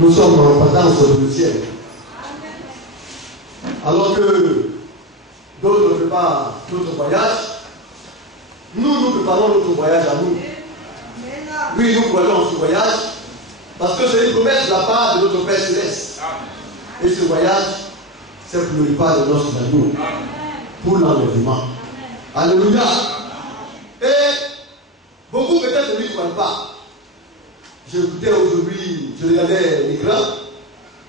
nous sommes en vacances dans le ciel. Alors que d'autres préparent notre voyage, nous préparons notre voyage à nous. Oui, nous voyons ce voyage parce que c'est une promesse de la part de notre Père Céleste. Et ce voyage, c'est pour le repas de notre amour, pour l'enlèvement. Alléluia. Et beaucoup peut-être ne croient pas. J'écoutais aujourd'hui, je regardais l'écran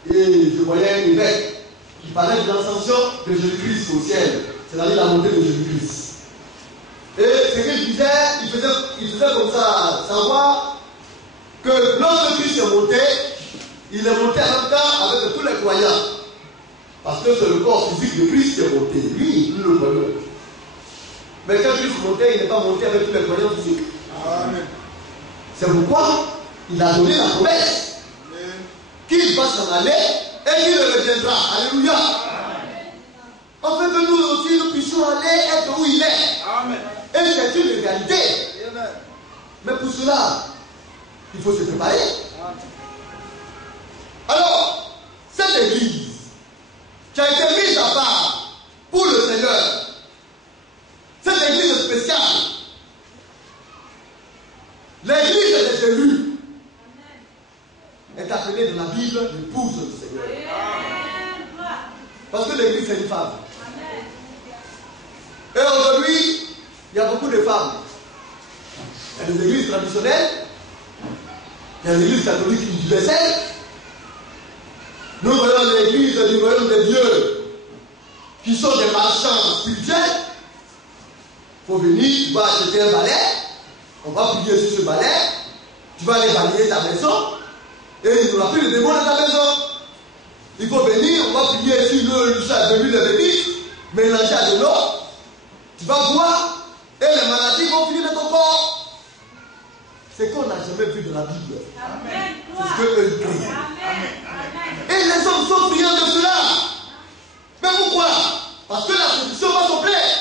et je voyais un évêque qui parlait de l'ascension de Jésus-Christ au ciel, c'est-à-dire la montée de Jésus-Christ. Et ce qu'il disait, il faisait comme ça, savoir que lorsque Christ est monté, il est monté en même temps avec tous les croyants. Parce que c'est le corps physique de Christ qui est monté. Lui, nous le voyons. Mais quand Christ est monté, il n'est pas monté avec tous les croyants physiques. Amen. C'est pourquoi il a donné la promesse qu'il va s'en aller et qu'il reviendra. Alléluia. Afin que nous aussi nous puissions aller être où il est. Amen. Et c'est une réalité. Amen. Mais pour cela, il faut se préparer. Amen. Alors, cette église qui a été mise à part pour le Seigneur, cette église spéciale, l'église des élus, est appelée dans la Bible l'épouse du Seigneur. Parce que l'église c'est une femme. Et aujourd'hui, il y a beaucoup de femmes. Il y a des églises traditionnelles, il y a des églises catholiques universelles. Nous voyons l'église du royaume de Dieu qui sont des marchands spirituels. Il faut venir, tu vas acheter un balai, on va prier sur ce balai, tu vas aller balayer ta maison, et il n'y aura plus de démons dans ta maison. Il faut venir, on va prier sur de l'huile de bénite, mélanger à de l'eau, tu vas boire, et les maladies vont finir dans ton corps. C'est qu'on n'a jamais vu de la Bible. C'est ce qu'eux crient. Et les hommes sont friands de cela. Mais pourquoi? Parce que la séduction va s'opérer.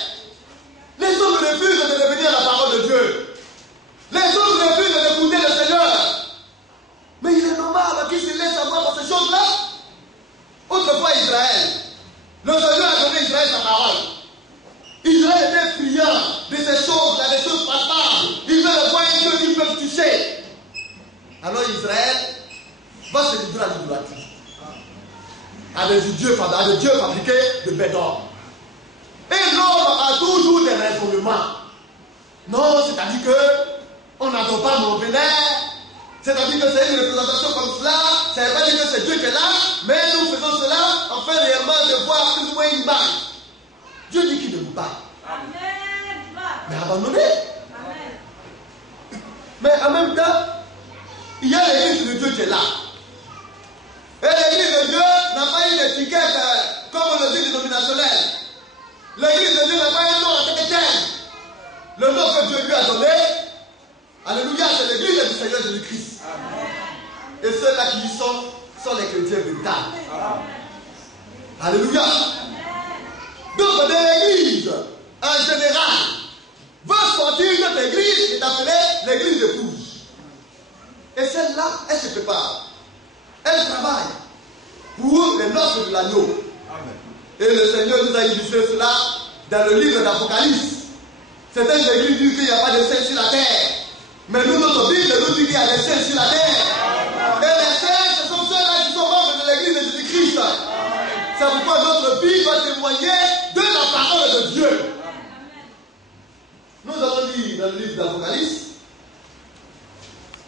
Les hommes refusent de devenir la parole de Dieu. Les hommes refusent d'écouter le Seigneur. Mais il est normal qu'ils se laissent avoir pour ces choses-là. Autrefois Israël, le Seigneur a donné à Israël sa parole. Israël était friand de ces choses-là, des choses palpables. Ils veulent voir un Dieu qu'ils peuvent toucher. Alors Israël va se livrer à l'idolâtrie. À des dieux fabriqués de béton. Et l'homme a toujours des raisonnements. Non, c'est-à-dire que on n'adore pas mon vénère. C'est-à-dire que c'est une représentation comme cela. Ça ne veut pas dire que c'est Dieu qui est là, mais nous faisons cela en fait réellement de voir plus ou moins une image. Dieu dit qu'il ne vous parle. Mais abandonnez. Mais en même temps, il y a l'église de Dieu qui est là. Et l'église de Dieu n'a pas une étiquette comme on le dit dénominationnel. L'église de Dieu n'a pas un nom en tant que tel. Le nom que Dieu lui a donné, alléluia, c'est l'église du Seigneur Jésus-Christ. Et ceux-là qui y sont les chrétiens véritables. Alléluia. Donc l'église, en général, va sortir notre église qui est appelée l'église d'épouse. Et celle-là, elle se prépare. Elle travaille pour les noces de l'agneau. Et le Seigneur nous a illustré cela dans le livre d'Apocalypse. Certaines églises disent qu'il n'y a pas de saints sur la terre. Mais nous, notre Bible nous dit qu'il y a des saints sur la terre. Et les saints, ce sont ceux-là qui sont membres de l'église de Jésus-Christ. C'est pourquoi notre Bible va témoigner de la parole de Dieu. Nous allons lire dans le livre d'Apocalypse.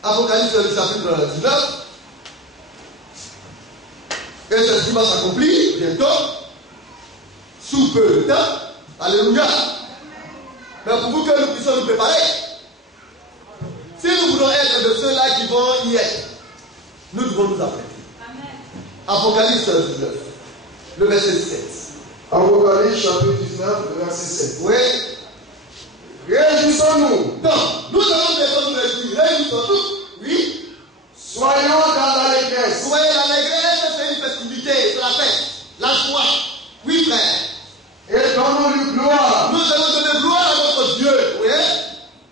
Apocalypse chapitre 19. Et ceci va s'accomplir bientôt, sous peu de temps. Alléluia. Mais pour que nous puissions nous préparer, si nous voulons être de ceux-là qui vont y être, nous devons nous apprêter. Apocalypse 19, le verset 7. Apocalypse chapitre 19, le verset 7. Oui. Réjouissons-nous. Donc, nous allons bientôt nous réjouir. Réjouissons-nous. Oui. Soyons dans l'allégresse. Vous voyez, l'allégresse, c'est une festivité, c'est la fête, la joie. Oui, frère. Et donnons-lui gloire. Nous allons donner gloire à notre Dieu. Oui.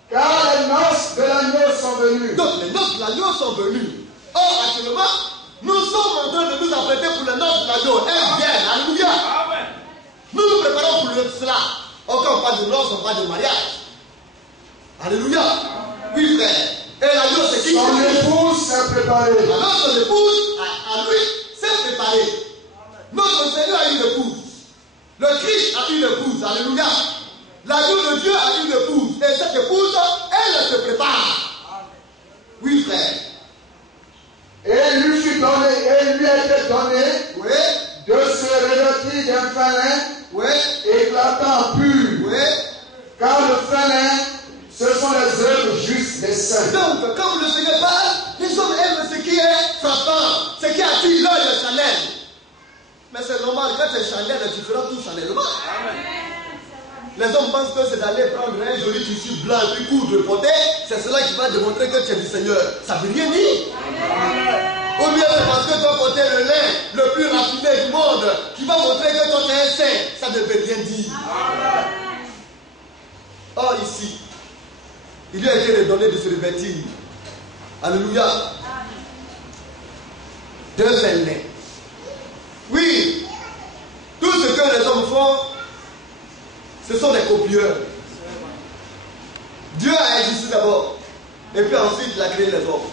Car les noces de l'agneau sont venues. Donc, les noces de l'agneau sont venues. Or, actuellement, nous de cela. Quand on parle de noces, on parle de mariage. Alléluia. Oui, frère. Et l'agneau, c'est qui? Son épouse s'est préparée. Alors, son épouse, à lui, s'est préparée. Notre Seigneur a une épouse. Le Christ a une épouse. Alléluia. L'agneau de Dieu a une épouse. Et cette épouse, elle se prépare. Oui, frère. Et lui fut donné, et lui a été donné, Oui. de se revêtir d'un fin lin, Oui. éclatant pur. Oui. Car le fin lin, ce sont les œuvres justes des saints. Donc, comme le Seigneur parle, les hommes aiment ce qui est frappant, ce qui attire l'œil Chanel. Mais c'est normal, quand c'est Chanel, tu feras tout Chanellement. Les hommes pensent que c'est d'aller prendre un joli tissu blanc et puis coudre le porter, c'est cela qui va démontrer que tu es du Seigneur. Ça ne veut rien dire. Ou bien c'est parce que tu as porté le lin le plus raffiné du monde qui va montrer que toi tu es un saint. Ça ne veut rien dire. Or ici, il lui a été redonné de se revêtir. Alléluia. Deux lin. Oui, tout ce que les hommes font, ce sont des copieurs. Dieu a existé d'abord. Et puis ensuite, il a créé les hommes.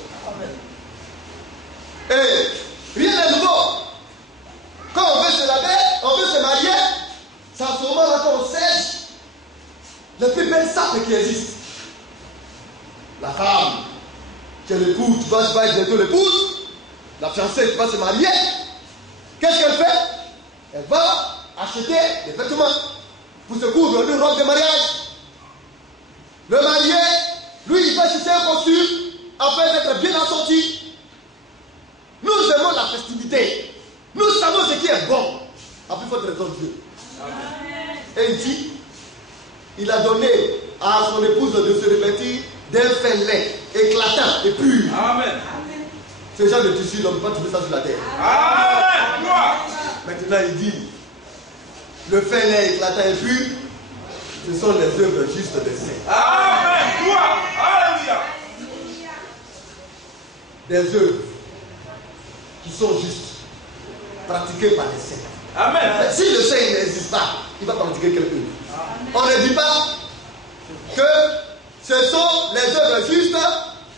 Et rien n'est nouveau. Quand on veut se laver, on veut se marier, c'est à ce moment-là qu'on sèche les plus belles sapes qui existent. La femme, qui est l'épouse, tu vas être bientôt l'épouse. La fiancée, tu vas se marier. Qu'est-ce qu'elle fait? Elle va acheter des vêtements pour se couvrir une robe de mariage. Le marié, lui, il va chercher un costume afin d'être bien assorti. Nous aimons la festivité. Nous savons ce qui est bon. Après, il faut trésor Dieu. Et ici, il a donné à son épouse de se revêtir d'un fin lin éclatant et pur. Amen. Ce genre de tissu, on ne peut pas trouver ça sur la terre. Amen. Maintenant, il dit, le fin lin éclatant et pur, ce sont les œuvres justes des saints. Amen. Alléluia. Des œuvres qui sont justes, pratiquées par les saints. Amen. Mais si le saint n'existe pas, il va pratiquer quelque chose. On ne dit pas que ce sont les œuvres justes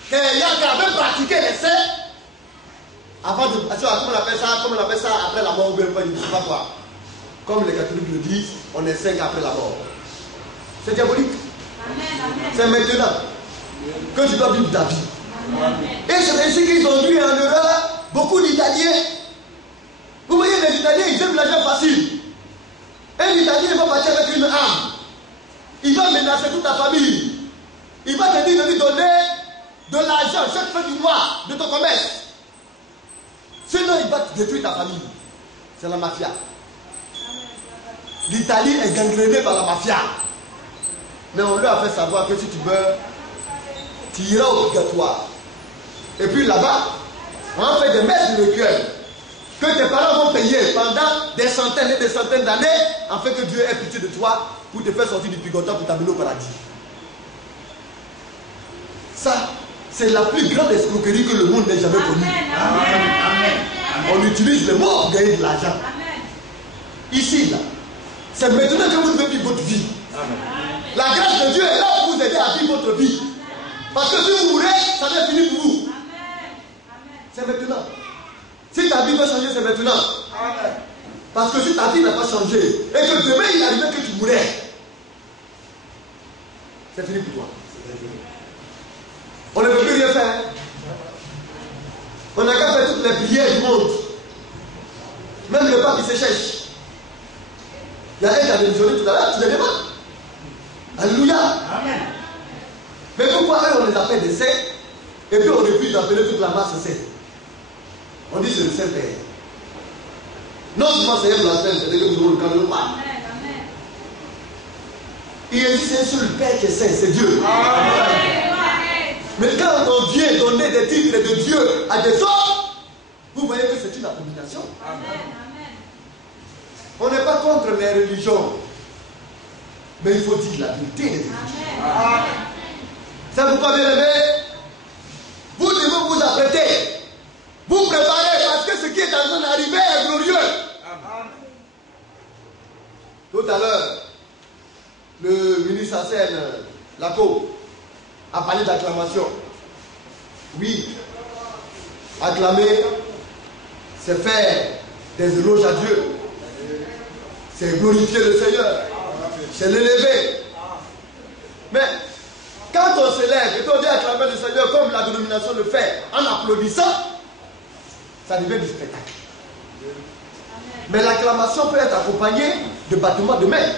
qu'ayant quand même pratiqué les saints avant de. Comment on appelle ça après la mort, ou bien je ne sais pas quoi. Comme les catholiques le disent, on est saint après la mort. C'est diabolique. C'est maintenant que tu dois vivre ta vie. Et c'est ainsi qu'ils ont dû en Europe beaucoup d'Italiens. Vous voyez, les Italiens, ils aiment l'argent facile. Un Italien va partir avec une arme. Il va menacer toute ta famille. Il va te dire de lui donner de l'argent chaque fin du mois de ton commerce. Sinon, il va te détruire ta famille. C'est la mafia. L'Italie est gangrénée par la mafia. Mais on leur a fait savoir que si tu meurs, tu iras au purgatoire. Et puis là-bas, on a fait des messes spirituelles que tes parents vont payer pendant des centaines et des centaines d'années afin que Dieu ait pitié de toi pour te faire sortir du purgatoire pour t'amener au paradis. Ça, c'est la plus grande escroquerie que le monde n'ait jamais connue. On utilise les mots pour gagner de l'argent. Ici, là, c'est maintenant que vous devez vivre votre vie. La grâce de Dieu est là pour vous aider à vivre votre vie. Parce que si vous mourrez, ça va finir pour vous. C'est maintenant. Si ta vie va changer, c'est maintenant. Parce que si ta vie n'a pas changé, et que demain il arrivait que tu mourrais, c'est fini pour toi. On ne peut plus rien faire. On n'a qu'à faire toutes les prières du monde. Même le pape, il se cherche. Il y a un qui a démissionné tout à l'heure, tu les demandes. Alléluia. Amen. Mais pourquoi eux, on les appelle des saints, et puis on refuse d'appeler toute la masse saint? On dit c'est le Saint-Père. Non seulement c'est un blasphème, c'est-à-dire que nous ne le pas. Il existe un seul Père qui est saint, c'est Dieu. Amen. Mais quand on vient donner des titres de Dieu à des hommes, vous voyez que c'est une abomination. Amen. On n'est pas contre les religions, mais il faut dire la vérité des religions. C'est pourquoi, bien aimé, vous devez vous apprêter, vous préparer, parce que ce qui est en train d'arriver est glorieux. Amen. Tout à l'heure, le ministre Hassen Lako a parlé d'acclamation. Oui, acclamer, c'est faire des éloges à Dieu. C'est glorifier le Seigneur. C'est l'élever. Mais quand on s'élève et qu'on dit acclamer le Seigneur comme la dénomination le fait, en applaudissant, ça devient du spectacle. Mais l'acclamation peut être accompagnée de battements de main.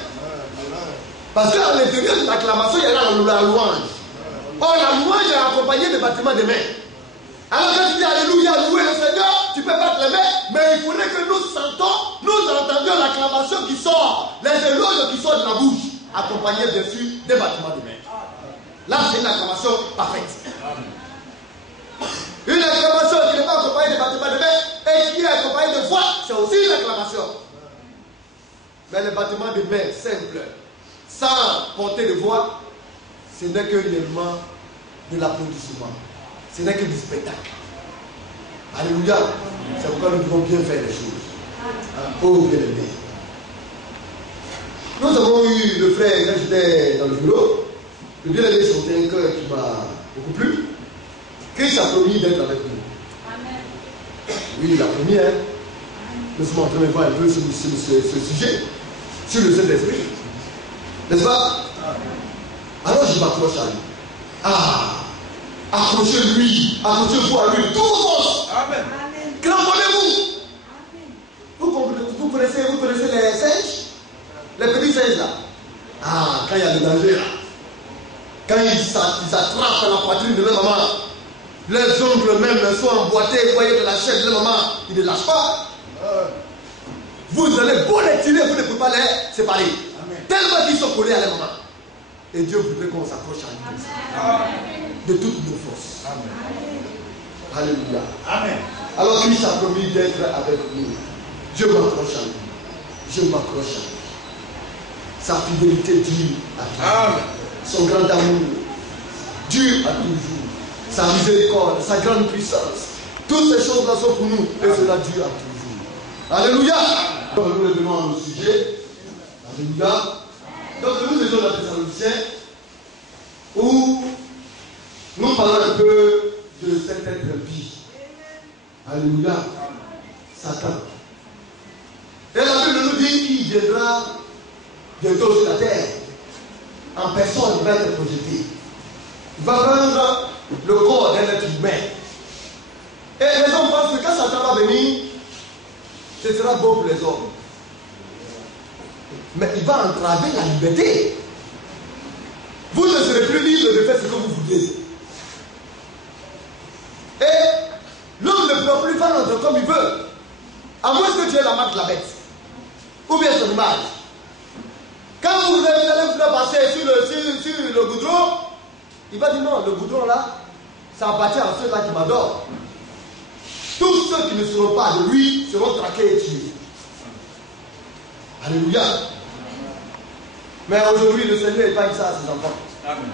Parce qu'à l'intérieur de l'acclamation, il y a la louange. Or, la louange est accompagnée de battements de main. Alors quand tu dis Alléluia, louer le Seigneur, tu peux battre les mains, mais il faudrait que nous sentons, nous entendions l'acclamation qui sort, les éloges qui sortent de la bouche, accompagnés bien sûr des battements de main. Là, c'est une acclamation parfaite. Une acclamation qui n'est pas accompagnée de battements de main et qui est accompagnée de voix, c'est aussi une acclamation. Mais le battement de main simple, sans porter de voix, ce n'est que l'élément de l'applaudissement. Ce n'est que du spectacle. Alléluia. C'est pourquoi nous devons bien faire les choses. Oh, bien aimé. Nous avons eu le frère, quand j'étais dans le bureau, le bien aimé chantait un cœur qui m'a beaucoup plu. Christ a promis d'être avec nous. Amen. Oui, il a promis, hein. Nous sommes en train de voir un peu ce sujet, sur le Saint-Esprit. N'est-ce pas? Alors je m'accroche à lui. Ah! Accrochez-lui, accrochez-vous à lui, tout vos forces. Amen. Cramponnez-vous. Vous connaissez les singes? Les petits singes là. Ah, quand il y a le danger là. Quand ils attrapent la poitrine de leur maman, les ongles même sont emboîtés, vous voyez de la chair de leur maman, ils ne lâchent pas. Vous allez beau les tirer, vous ne pouvez pas les séparer. Amen. Tellement qu'ils sont collés à leur maman. Et Dieu voudrait qu'on s'accroche à lui. Amen. De toutes nos forces. Amen. Alléluia. Amen. Alors Christ a promis d'être avec nous. Je m'accroche à lui. Je m'accroche à lui. Sa fidélité dure à toujours. Amen. Son grand amour dure à toujours. Sa miséricorde, sa grande puissance. Toutes ces choses-là sont pour nous et cela dure à toujours. Alléluia. Donc nous revenons à nos sujets. Alléluia. Donc nous étions dans les Thessaloniciens où nous parlons un peu de cet être impie. Alléluia. Satan. Et la Bible nous dit qu'il viendra bientôt sur la terre. En personne, il va être projeté. Il va prendre le corps d'un être humain. Et les hommes pensent que quand Satan va venir, ce sera bon pour les hommes. Mais il va entraver la liberté. Vous ne serez plus libre de faire ce que vous voulez. Et l'homme ne peut plus faire notre comme il veut. À moins que tu aies la marque de la bête. Ou bien son image. Quand vous allez vous passer sur le goudron, il va dire non, le goudron là, ça appartient à ceux-là qui m'adorent. Tous ceux qui ne seront pas de lui seront traqués et tués. Alléluia. Mais aujourd'hui, le Seigneur épargne ça à ses enfants. Amen.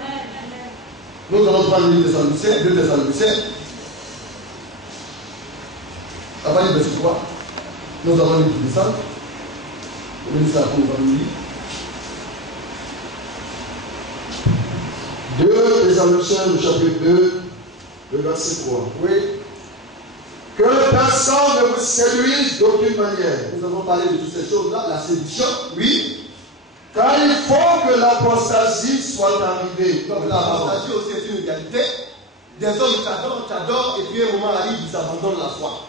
Nous allons prendre le livre de Thessaloniciens, 2 Thessaloniciens. À partir de verset 3, nous allons lire tout ça. Le ministre va nous lire. 2 Thessaloniciens, le chapitre 2, le verset 3. Oui. Que personne ne vous séduise d'aucune manière. Nous avons parlé de toutes ces choses-là, la séduction, oui. Car il faut que l'apostasie soit arrivée. Donc l'apostasie aussi est une égalité. Des hommes t'adorent, et puis un moment arrive, ils abandonnent la foi.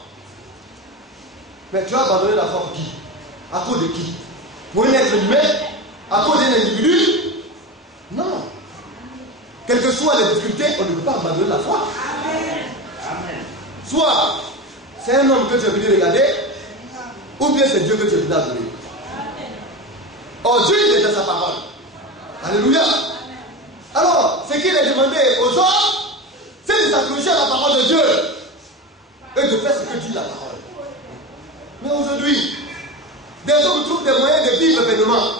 Mais tu as abandonné la foi pour qui? À cause de qui? Pour un être humain? À cause d'un individu? Non. Quelles que soient les difficultés, on ne peut pas abandonner la foi. Amen. Soit c'est un homme que tu es venu regarder, ou bien c'est Dieu que tu es venu adorer. Or Dieu il est dans sa parole. Alléluia. Alors, ce qu'il est demandé aux hommes, c'est de s'accrocher à la parole de Dieu et de faire ce que dit la parole. Mais aujourd'hui, des hommes trouvent des moyens de vivre pleinement.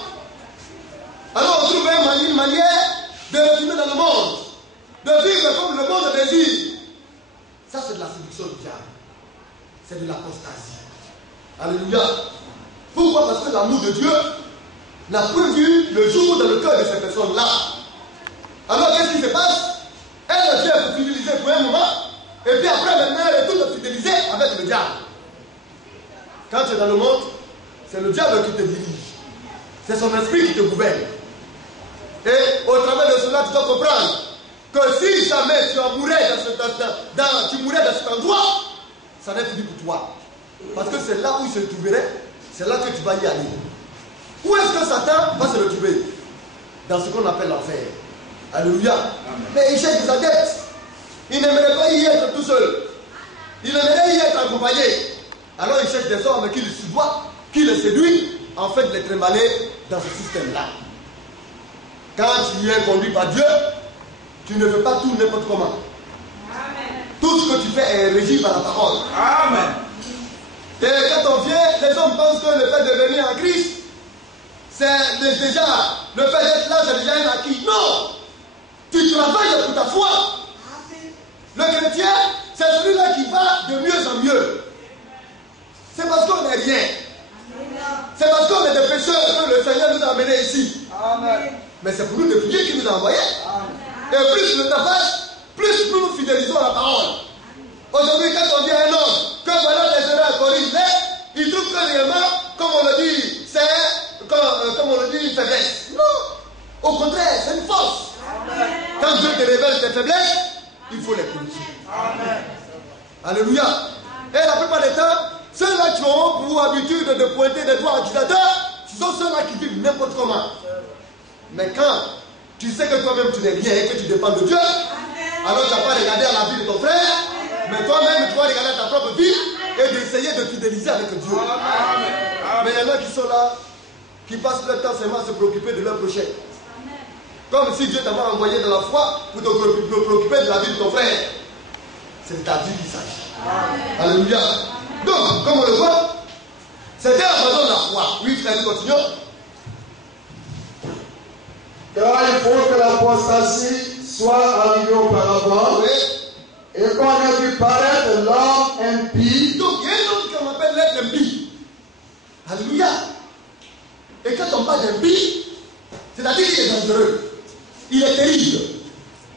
Alors on trouve une manière de retourner dans le monde, de vivre comme le monde désire. Ça c'est de la séduction du diable. C'est de l'apostasie. Alléluia. Pourquoi? Parce que l'amour de Dieu n'a plus vu le jour dans le cœur de ces personnes-là. Alors qu'est-ce qui se passe? Elle vient pour fidéliser pour un moment, et puis après maintenant elle est toute fidélisée avec le diable. Quand tu es dans le monde, c'est le diable qui te dirige. C'est son esprit qui te gouverne. Et au travers de cela, tu dois comprendre que si jamais tu mourrais tu mourrais dans cet endroit, ça n'est fini pour toi. Parce que c'est là où il se trouverait, c'est là que tu vas y aller. Où est-ce que Satan va se retrouver? Dans ce qu'on appelle l'enfer. Alléluia. Mais il cherche des adeptes. Il n'aimerait pas y être tout seul. Il aimerait y être accompagné. Alors il cherche des hommes qui le soudoient, qui le séduit, en fait de les trimballer dans ce système-là. Quand tu es conduit par Dieu, tu ne fais pas tout n'importe comment. Amen. Tout ce que tu fais est régi par la parole. Amen. Et quand on vient, les hommes pensent que le fait de venir en Christ, c'est déjà, le fait d'être là, c'est déjà un acquis. Non! Tu travailles pour ta foi. Amen. Le chrétien, c'est celui-là qui va de mieux en mieux. C'est parce qu'on n'est rien. C'est parce qu'on est des pécheurs que le Seigneur nous a amenés ici. Amen. Mais c'est pour nous de prier qu'il nous a envoyés. Et plus le tapage, plus nous nous fidélisons à la parole. Aujourd'hui, quand on dit à un homme que voilà les erreurs corrigent, il trouve que réellement, comme on le dit, c'est comme on le dit, une faiblesse. Non. Au contraire, c'est une force. Amen. Quand Dieu te révèle tes faiblesses, il faut les corriger. Amen. Alléluia. Et la plupart des temps, ceux-là qui ont pour habitude de pointer des doigts accusateurs, ce sont ceux-là qui vivent n'importe comment. Mais quand tu sais que toi-même tu n'es rien et que tu dépends de Dieu, alors tu n'as pas regardé à la vie de ton frère, mais toi-même tu vas regarder à ta propre vie et d'essayer de fidéliser avec Dieu. Mais il y en a qui sont là, qui passent leur temps seulement à se préoccuper de leur prochain. Comme si Dieu t'avait envoyé dans la foi pour te préoccuper de la vie de ton frère. C'est ta vie qu'il s'agit. Alléluia. Donc, comme on le voit, c'était l'abandon de la foi. Oui, frère, nous continuons. Car il faut que l'apostasie soit arrivée auparavant, oui, et qu'on ait vu paraître l'homme impie. Donc, il y a un homme qu'on appelle l'être impie. Alléluia. Et quand on parle d'impie, c'est-à-dire qu'il est dangereux. Il est terrible.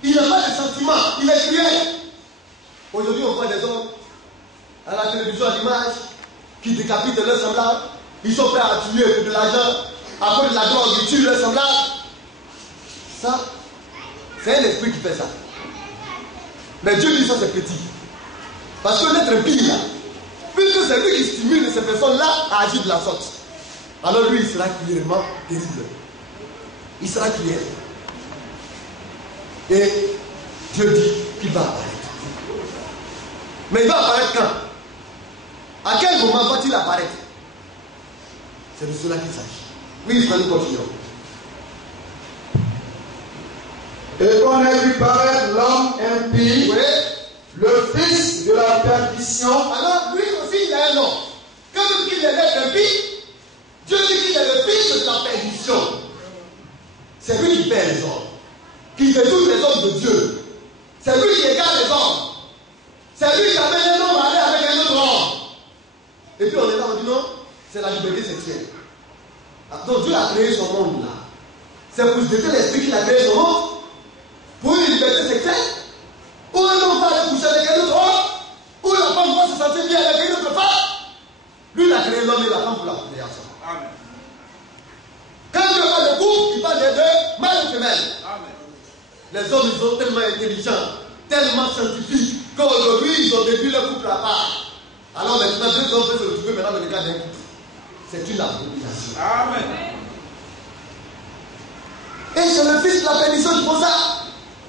Il n'a pas de sentiments. Il est cruel. Aujourd'hui, on voit des hommes à la télévision à l'image qui décapitent leurs semblables. Ils sont prêts à tuer pour de l'argent. À cause de la drogue, ils tuent leurs semblables. Ça, c'est un esprit qui fait ça. Mais Dieu dit ça, c'est petit. Parce que l'être impie, là, puisque c'est lui qui stimule ces personnes-là à agir de la sorte, alors lui, il sera clairement terrible. Il sera cruel. Et Dieu dit qu'il va apparaître. Mais il va apparaître quand? À quel moment va-t-il apparaître? C'est de cela qu'il s'agit. Oui, nous continuons. Et qu'on ait vu paraître l'homme impie, oui, le fils de la perdition. Alors, lui aussi, il a un nom. Comme il est l'être impie, Dieu dit qu'il est le fils de la perdition. C'est lui qui perd les hommes, qui détruit les hommes de Dieu. C'est lui qui égare les hommes. C'est lui qui amène un homme à aller avec un autre homme. Et puis on est là, on dit non, c'est la liberté sexuelle. Donc Dieu a créé son monde là. C'est pour jeter l'esprit qu'il a créé son monde. Pour une liberté sexuelle. Où un homme va aller coucher avec un autre homme. Où la femme va se sentir bien avec une autre femme. Lui, il a créé l'homme et la femme pour la procréation. Amen. Quand Dieu parle de couple, il parle des deux, mâle et femelle. Les hommes, ils sont tellement intelligents, tellement scientifiques, qu'aujourd'hui, ils ont déduit leur couple à part. Alors maintenant, deux hommes peuvent se retrouver maintenant dans le cas d'un couple. C'est une abomination. Amen. Et c'est le fils de la perdition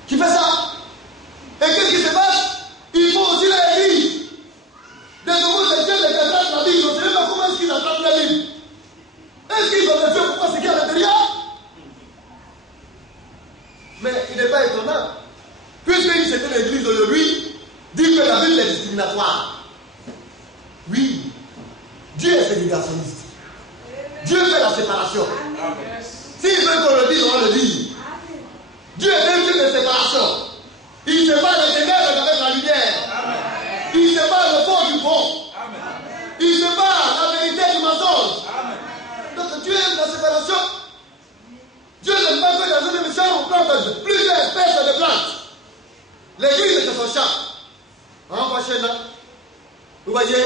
qui fait ça. Et qu'est-ce qui se passe? Il faut aussi la Église. Des homosexuels, les attrapent la Bible. On ne sait pas comment est-ce qu'ils attrapent la Bible. Est-ce qu'ils ont des feux pour voir ce qu'il y a à l'intérieur? Mais il n'est pas étonnant. Puisque c'était l'église d'aujourd'hui, dit que la Bible est discriminatoire. Oui, Dieu est ségrégationniste. Dieu fait la séparation. S'il veut qu'on le dise, on va le dire. Dieu est un Dieu de séparation. Il sépare les ténèbres avec la lumière. Il sépare le faux du bon. Il sépare la vérité du mensonge. Donc Dieu aime la séparation. récolte plusieurs espèces de plantes. L'église est son champ. On envoie chez là. Vous voyez,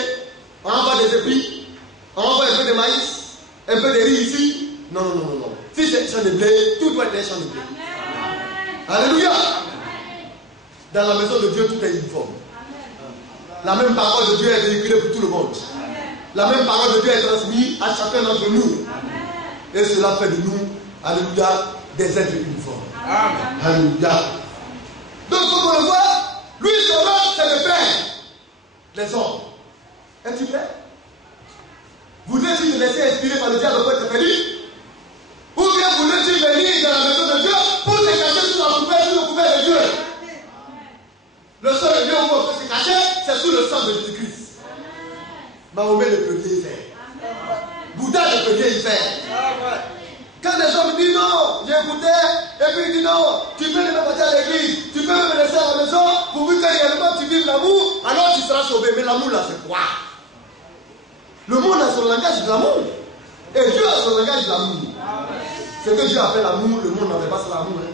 on envoie des épis, on envoie un peu de maïs, un peu de riz ici. Non, non, non, non, non. Si c'est un champ de blé, tout doit être un champ de blé. Amen. Alléluia. Amen. Dans la maison de Dieu, tout est uniforme. La même parole de Dieu est véhiculée pour tout le monde. Amen. La même parole de Dieu est transmise à chacun d'entre nous. Amen. Et cela fait de nous, alléluia, des êtres uniformes. Amen. Alléluia. Donc, comme on le voit, lui, son rôle, c'est de faire les hommes. Es-tu prêt? Voudrais-tu te laisser inspirer par le diable pour être perdu? Ou bien voudrais-tu venir dans la maison de Dieu pour te cacher sous le couvert de Dieu? Le sang de Dieu où on peut se cacher, c'est sous le sang de Jésus-Christ. Mahomet ne peut rien faire. Bouddha ne peut rien faire. Quand les hommes disent non, j'écoutais, et puis ils disent non, tu peux me partir à l'église, tu peux me laisser à la maison, pourvu que réellement tu vives l'amour, alors tu seras sauvé. Mais l'amour là, c'est quoi? Le monde a son langage de l'amour. Et Dieu a son langage de l'amour. Ce que Dieu appelle l'amour, le monde n'avait pas ça l'amour. Hein?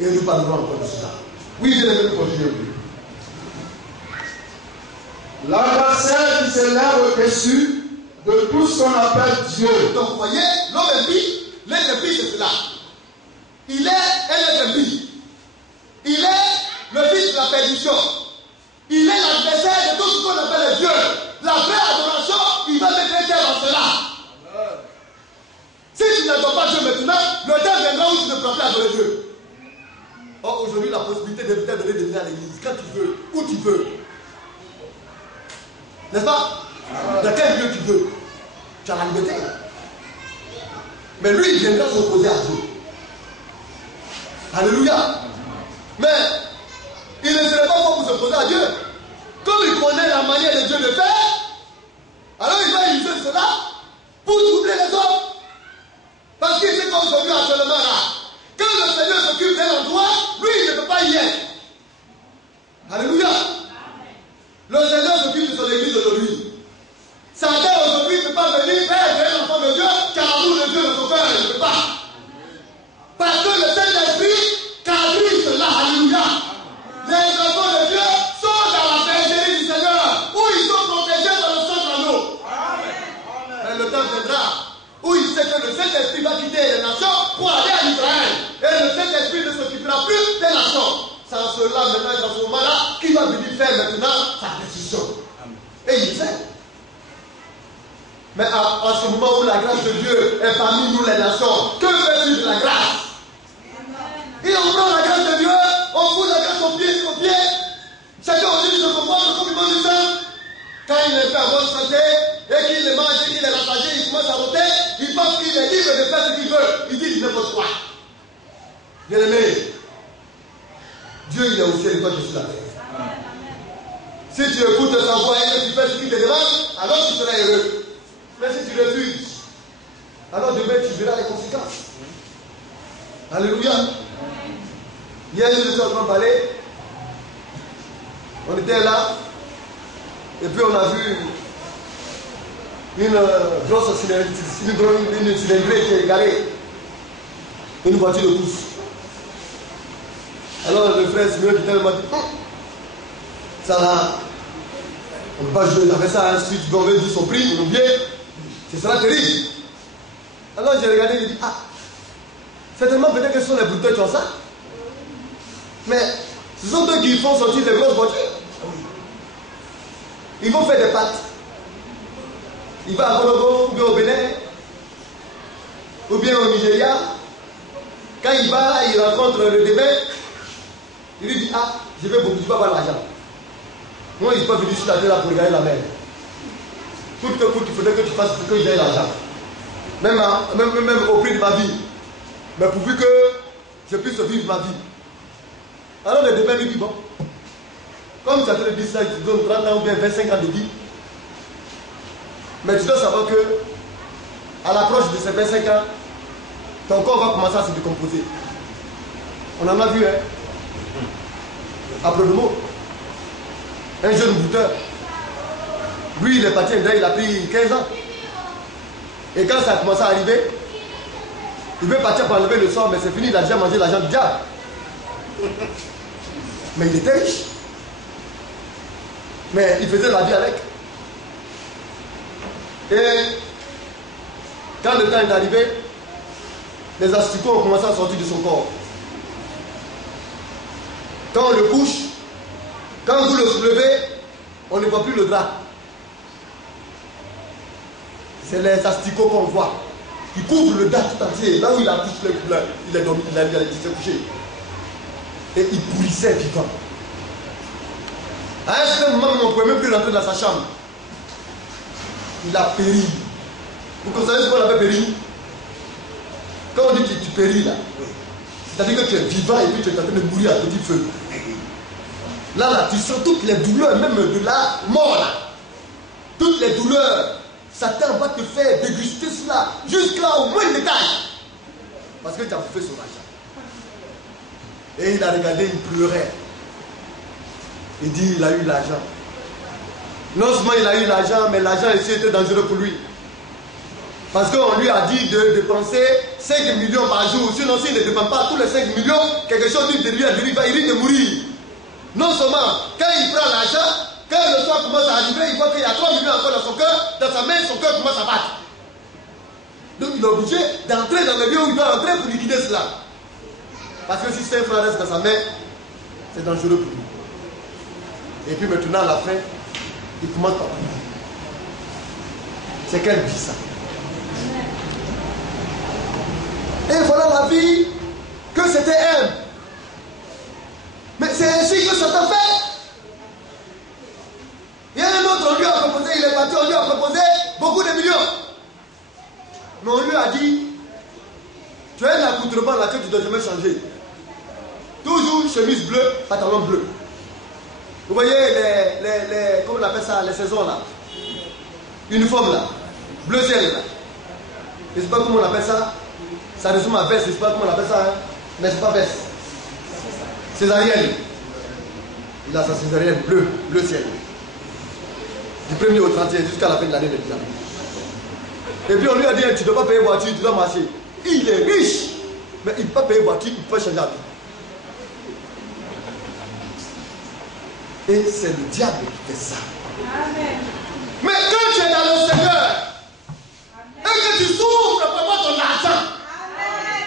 Et nous parlerons encore de cela. Oui, je vais continuer. L'adversaire qui se lève au-dessus de tout ce qu'on appelle Dieu. Donc, vous voyez, l'homme impie, l'être impie, c'est cela. Il est un être impie. Il est le fils de la perdition. Il est l'adversaire de tout ce qu'on appelle Dieu. La vraie adoration, il va mettre terre dans cela. Si tu n'adores pas Dieu maintenant, le temps viendra où tu ne pourras plus adorer Dieu. Or, aujourd'hui, la possibilité de te donner de venir à l'église, quand tu veux, où tu veux. N'est-ce pas? Dans quel lieu tu veux. Tu as la liberté. Mais lui, il viendra s'opposer à Dieu. Alléluia. Mais il ne serait pas fort pour s'opposer à Dieu. Comme il connaît la manière de Dieu de faire, alors il va utiliser cela pour troubler les hommes. Parce qu'il sait qu'aujourd'hui, actuellement là, quand le Seigneur s'occupe d'un endroit, lui, il ne peut pas y être. Alléluia. Le Seigneur s'occupe de son église aujourd'hui. Satan aujourd'hui ne peut pas venir faire un enfant de Dieu, car l'amour de Dieu ne peut pas, il ne peut pas. Parce que le Saint-Esprit quadrille cela, alléluia. Les enfants de Dieu sont dans la bergerie du Seigneur, où ils sont protégés dans le sang de l'eau. Mais le temps viendra où il sait que le Saint-Esprit va quitter les nations pour aller à Israël. Et le Saint-Esprit ne s'occupera plus des nations. C'est en cela maintenant, dans ce moment-là, qu'il va venir faire maintenant sa décision. Et il sait. Mais à ce moment où la grâce de Dieu est parmi nous les nations, que fais-tu de la grâce? Et on prend la grâce de Dieu, on fout la grâce au pied. Chacun aujourd'hui se comporte comme il mange du sang. Quand il est fait à bonne santé, et qu'il le mange, et qu'il est rassagé, il commence à voter, il pense qu'il est libre de faire ce qu'il veut. Il dit n'importe quoi. Bien-aimé, Dieu il est au ciel et toi tu es sur la terre. Si tu écoutes sa voix et que tu fais ce qu'il te demande, alors tu seras heureux. Mais si tu refuses, alors demain tu verras les conséquences. Alléluia. Hier, je suis en train de parler. On était là. Et puis on a vu une grosse cylindrée qui est garée. Une voiture de course. Alors le frère Simeon qui m'a dit, ça là, on ne peut pas jouer avec ça, si tu veux dire son prix, ou bien, ce sera terrible. Alors j'ai regardé et j'ai dit, ah, certainement peut-être que ce sont les brouteurs qui ont ça. Mais ce sont eux qui font sortir des grosses voitures. Ils vont faire des pattes. Il va à Bonobo, ou bien au Bénin, ou bien au Nigeria. Quand il va, il rencontre le débat. Il lui dit, ah, je vais avoir l'argent. Moi, il ne peut pas venir sur la terre là pour regarder la mer. Coûte que coûte, il faudrait que tu fasses pour que j'ai l'argent. Même au prix de ma vie. Mais pourvu que je puisse vivre ma vie. Alors le débat lui dit, bon, comme tu as fait le business, tu donnes 30 ans ou bien 25 ans de vie. Mais tu dois savoir que, à l'approche de ces 25 ans, ton corps va commencer à se décomposer. On en a vu, hein. Après le mot. Un jeune bouteur. Lui, il est parti, il a pris 15 ans. Et quand ça a commencé à arriver, Il veut partir pour enlever le sang, mais c'est fini, il a déjà mangé l'argent du diable. Mais il était riche. Mais il faisait la vie avec. Et quand le temps est arrivé, les asticots ont commencé à sortir de son corps. Quand on le couche, quand vous le soulevez, on ne voit plus le drap. C'est les asticots qu'on voit. Ils couvrent le drap tout entier. Là où il a couché, il est dormi, il s'est couché. Et il pourrissait vivant. À un certain moment, on ne pouvait même plus rentrer dans sa chambre. Il a péri. Vous savez ce qu'on appelle péri? Quand on dit que tu péris là, c'est-à-dire que tu es vivant et puis tu es en train de mourir à petit feu. Là, tu sens toutes les douleurs, même de la mort là. Toutes les douleurs. Satan va te faire déguster cela jusqu'à au moins détail. Parce que tu as fait son argent. Et il a regardé, il pleurait. Il dit, il a eu l'argent. Non seulement il a eu l'argent, mais l'argent ici était dangereux pour lui. Parce qu'on lui a dit de dépenser 5 millions par jour. Sinon, s'il ne dépense pas tous les 5 millions, quelque chose lui il risque de mourir. Non seulement, quand il prend l'argent, quand le soir commence à arriver, il voit qu'il y a 3 millions encore dans son cœur, dans sa main, son cœur commence à battre. Donc il est obligé d'entrer dans le lieu où il doit entrer pour liquider cela. Parce que si 5 francs restent dans sa main, c'est dangereux pour lui. Et puis maintenant, à la fin, il commence par prier. C'est quelle vie ça? Et voilà la vie que c'était elle. Mais c'est ainsi que Satan fait. Il y a un autre, on lui a proposé, il est parti, on lui a proposé beaucoup de millions. Mais on lui a dit, tu as un accoutrement là que tu ne dois jamais changer. Toujours chemise bleue, pantalon bleu. Vous voyez les comment on appelle ça, les saisons là. Uniforme là. Bleu ciel là. Je ne sais pas comment on appelle ça. Ça ressemble à veste, je ne sais pas comment on appelle ça. Hein. Mais c'est pas veste. Césarienne. Il a sa césarienne bleu ciel. Du 1er au 31 jusqu'à la fin de l'année maintenant. Et puis on lui a dit, tu ne dois pas payer voiture, tu dois marcher. Il est riche. Mais il ne peut pas payer voiture, il peut changer la vie. Et c'est le diable qui fait ça. Amen. Mais quand tu es dans le Seigneur, amen, et que tu souffres, prépare ton argent. Amen.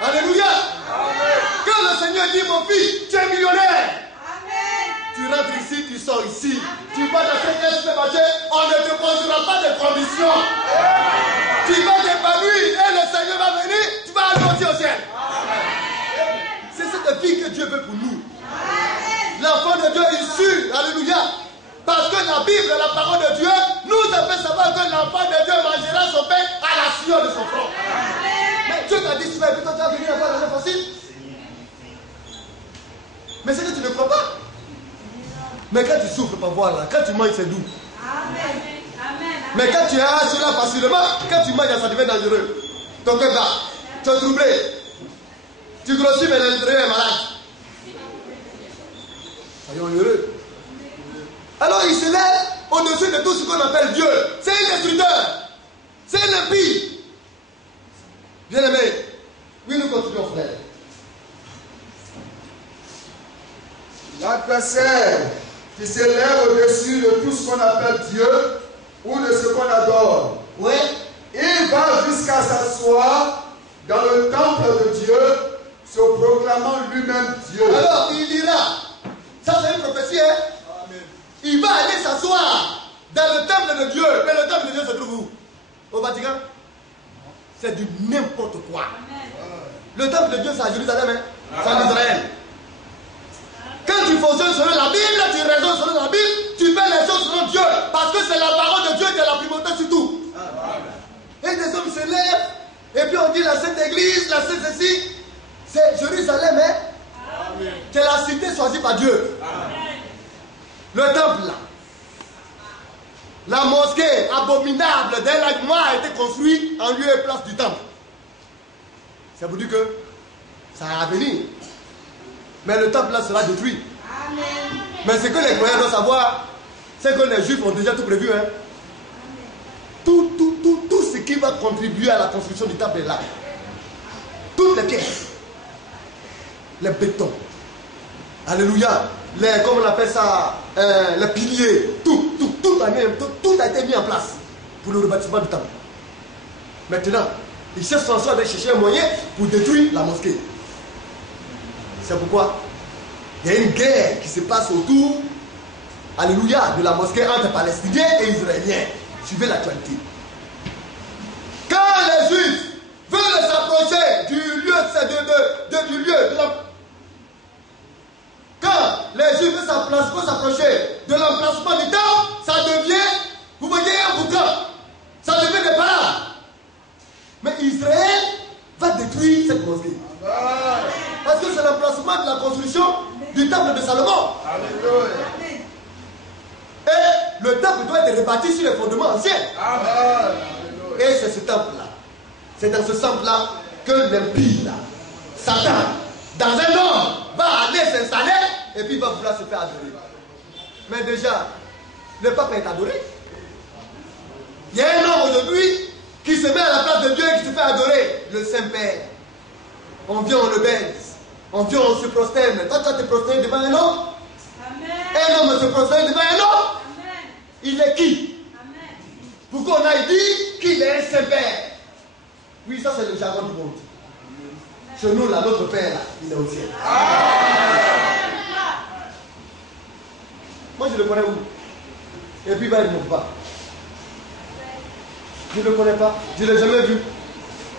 Alléluia. Amen. Quand le Seigneur dit, mon fils, tu es millionnaire. Amen. Tu rentres ici, tu sors ici. Amen. Tu vas dans cette supermarché, on ne te posera pas de conditions. Amen. Tu vas t'épanouir et le Seigneur va venir, tu vas aller au ciel. Amen. C'est cette vie que Dieu veut pour nous. L'enfant de Dieu est issu, alléluia. Parce que la Bible, la parole de Dieu, nous a fait savoir que l'enfant de Dieu mangera son pain à la sueur de son front. Mais Dieu t'a dit, et puis toi tu vas venir avoir l'argent facile. Mais c'est que tu ne crois pas. Mais quand tu souffres, pas voir là, quand tu manges, c'est doux. Amen. Mais quand tu as cela facilement, quand tu manges, ça devient dangereux. Ton cœur bat, tu es troublé. Tu grossis, mais l'intérieur est malade. Soyons heureux. Alors il se lève au-dessus de tout ce qu'on appelle Dieu. C'est un destructeur. C'est un impie. Bien aimé. Oui, nous continuons, frère. L'adversaire qui se lève au-dessus de tout ce qu'on appelle Dieu ou de ce qu'on adore. Oui. Il va jusqu'à s'asseoir dans le temple de Dieu, se proclamant lui-même Dieu. Alors il ira. Ça c'est une prophétie, hein? Amen. Il va aller s'asseoir dans le temple de Dieu. Mais le temple de Dieu se trouve où? Au Vatican? C'est du n'importe quoi. Amen. Le temple de Dieu c'est à Jérusalem, hein? C'est en Israël. Quand tu fonctionnes selon la Bible, tu raisonnes selon la Bible, tu fais les choses selon Dieu. Parce que c'est la parole de Dieu qui est la primauté sur tout. Amen. Et des hommes se lèvent, et puis on dit la Sainte Église, la Sainte ceci. C'est Jérusalem, hein? Amen. C'est la cité choisie par Dieu. Amen. Le temple là. La mosquée abominable d'El Mois a été construite en lieu et place du temple. Ça vous dit que ça va venir. Mais le temple là sera détruit. Amen. Mais ce que les croyants doivent savoir, c'est que les juifs ont déjà tout prévu. Hein? Tout ce qui va contribuer à la construction du temple est là. toutes les pièces. Les bétons. Alléluia. Comme on appelle ça, les piliers. Tout a été mis en place pour le rebâtiment du temple. Maintenant, ils cherchent en soi de chercher un moyen pour détruire la mosquée. C'est pourquoi il y a une guerre qui se passe autour, alléluia, de la mosquée entre Palestiniens et Israéliens. Suivez l'actualité. Quand les Juifs veulent s'approcher du lieu de quand les Juifs veulent s'approcher de l'emplacement du temple, ça devient, vous voyez, un boucan. Ça devient des parades. Mais Israël va détruire cette mosquée. Parce que c'est l'emplacement de la construction du temple de Salomon. Et le temple doit être rebâti sur les fondements anciens. Et c'est ce temple-là. C'est dans ce temple-là que l'impie, Satan, dans un homme, va aller s'installer et puis va vouloir se faire adorer. Mais déjà, le peuple est adoré. Il y a un homme aujourd'hui qui se met à la place de Dieu et qui se fait adorer, le Saint-Père. On vient, on le baise. On vient, on se prosterne. Toi, tu te prosternes devant un homme. Un homme se prosterne devant un homme. Il est qui? Pour qu'on aille dire qu'il est un Saint-Père. Oui, ça c'est le jargon du monde. Chez nous, là, notre Père, là, il est au ciel. Moi, je le connais où? Et puis, il ne monte pas. Je ne le connais pas. Je ne l'ai jamais vu.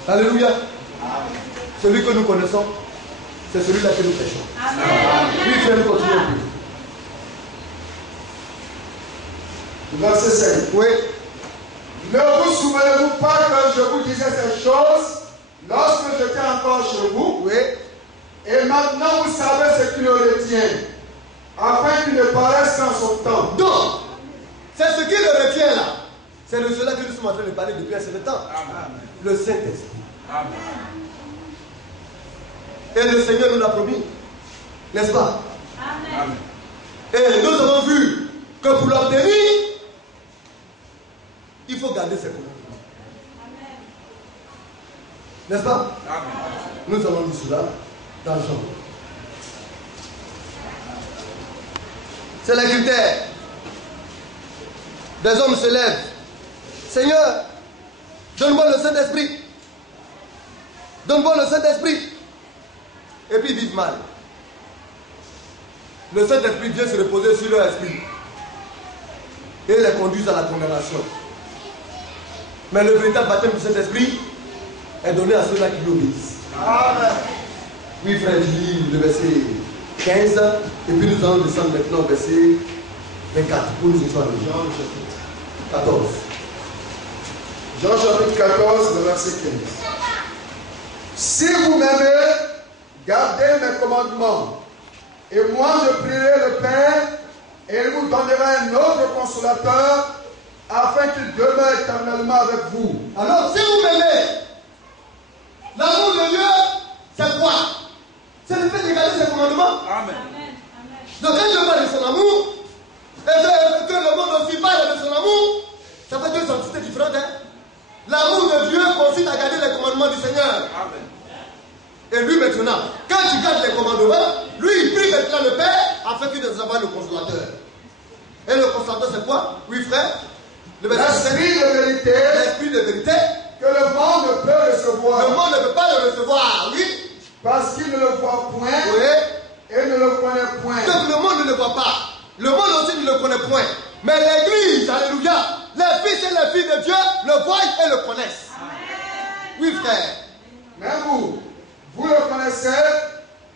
Alléluia. Celui que nous connaissons, c'est celui-là que nous péchons. Oui, frère, nous continuons un peu. Verset 5. Oui. Ne vous souvenez-vous pas que je vous disais ces choses lorsque j'étais encore chez vous? Oui. Et maintenant vous savez ce qui le retient, afin qu'il ne paraisse qu'en son temps. Donc, c'est ce qui le retient là. C'est de cela que nous sommes en train de parler depuis un certain temps. Amen. Le Saint-Esprit. Amen. Et le Seigneur nous l'a promis. N'est-ce pas? Amen. Et nous avons vu que pour l'obtenir, il faut garder ses commandements. N'est-ce pas? Amen. Nous avons vu cela dans Jean. C'est les critères. Des hommes se lèvent. Seigneur, donne-moi le Saint-Esprit. Donne-moi le Saint-Esprit. Et puis ils vivent mal. Le Saint-Esprit vient se reposer sur leur esprit. Et les conduisent à la condamnation. Mais le véritable baptême du Saint-Esprit est donné à ceux-là qui lui obéissent. Amen. Oui, frère, je lis le verset 15. Et puis nous allons descendre maintenant au verset 24 pour nous étoiler. Jean chapitre 14. Jean chapitre 14, le verset 15. Si vous m'aimez, gardez mes commandements. Et moi je prierai le Père, et il vous donnera un autre consolateur, afin qu'il demeure éternellement avec vous. Alors, si vous m'aimez, l'amour de Dieu, c'est quoi? C'est le fait de garder ses commandements. Amen. Donc, quand Dieu parle de son amour, et que le monde aussi parle de son amour, ça fait deux entités différentes. Hein? L'amour de Dieu consiste à garder les commandements du Seigneur. Amen. Et lui maintenant, quand tu gardes les commandements, lui il prie maintenant le Père afin qu'il nous envoie le consolateur. Et le consolateur c'est quoi? Oui frère? L'esprit de vérité, l'esprit de vérité que le monde ne peut recevoir. Le monde ne peut pas le recevoir, oui. Parce qu'il ne le voit point, Oui. et ne le connaît point. Donc le monde ne le voit pas. Le monde aussi ne le connaît point. Mais l'Église, alléluia, les fils et les filles de Dieu le voient et le connaissent. Amen. Oui frère. Mais vous le connaissez,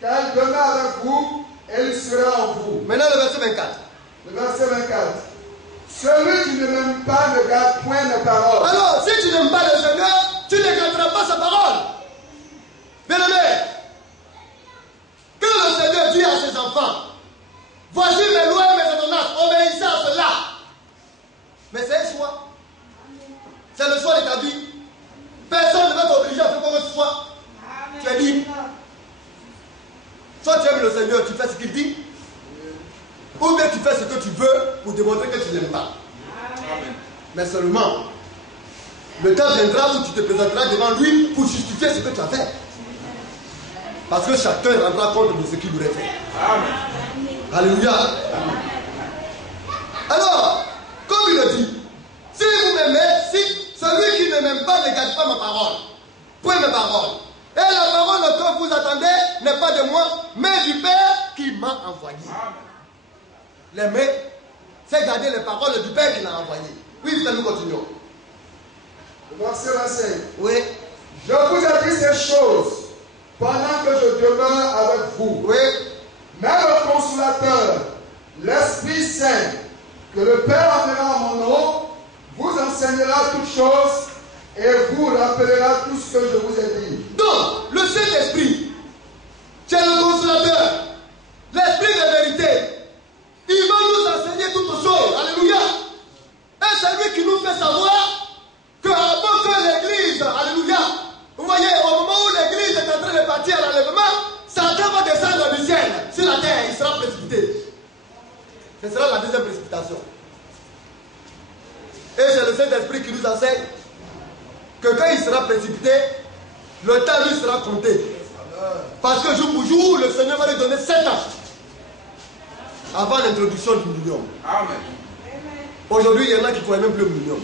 car il demeure avec vous et il sera en vous. Maintenant le verset 24. Le verset 24. Celui qui ne m'aime pas ne garde point mes paroles. Alors, si tu n'aimes pas le Seigneur, tu ne garderas pas sa parole. Bien-aimé, que le Seigneur dit à ses enfants, voici mes lois et mes ordonnances, obéissez à cela. Mais c'est un choix. C'est le choix de ta vie. Personne ne va t'obliger à faire quoi que ce soit. Tu es libre. Soit tu aimes le Seigneur, tu fais ce qu'il dit. Ou bien tu fais ce que tu veux pour démontrer que tu n'aimes pas. Amen. Mais seulement, le temps viendra où tu te présenteras devant lui pour justifier ce que tu as fait. Parce que chacun rendra compte de ce qu'il aurait fait. Amen. Alléluia. Alors, comme il le dit, si vous m'aimez, si celui qui ne m'aime pas ne garde pas ma parole, point mes paroles. Et la parole que vous attendez n'est pas de moi, mais du Père qui m'a envoyé. L'aimer, c'est garder les paroles du Père qui l'a envoyé. Oui, frère, nous continuons. Verset 25. Oui. Je vous ai dit ces choses pendant que je demeure avec vous. Oui. Mais le consolateur, l'Esprit Saint, que le Père enverra en mon nom, vous enseignera toutes choses et vous rappellera tout ce que je vous ai dit. Donc, le Saint-Esprit, c'est le consolateur, l'Esprit de vérité. Il va nous enseigner toutes choses. Alléluia. Et c'est lui qui nous fait savoir qu'avant que l'Église, alléluia, vous voyez, au moment où l'Église est en train de partir à l'enlèvement, Satan va descendre du ciel sur la terre, il sera précipité. Ce sera la deuxième précipitation. Et c'est le Saint-Esprit qui nous enseigne que quand il sera précipité, le temps lui sera compté. Parce que jour pour jour, le Seigneur va lui donner 7 ans avant l'introduction du millénium. Amen. Aujourd'hui, il y en a qui ne connaissent même plus le millénium.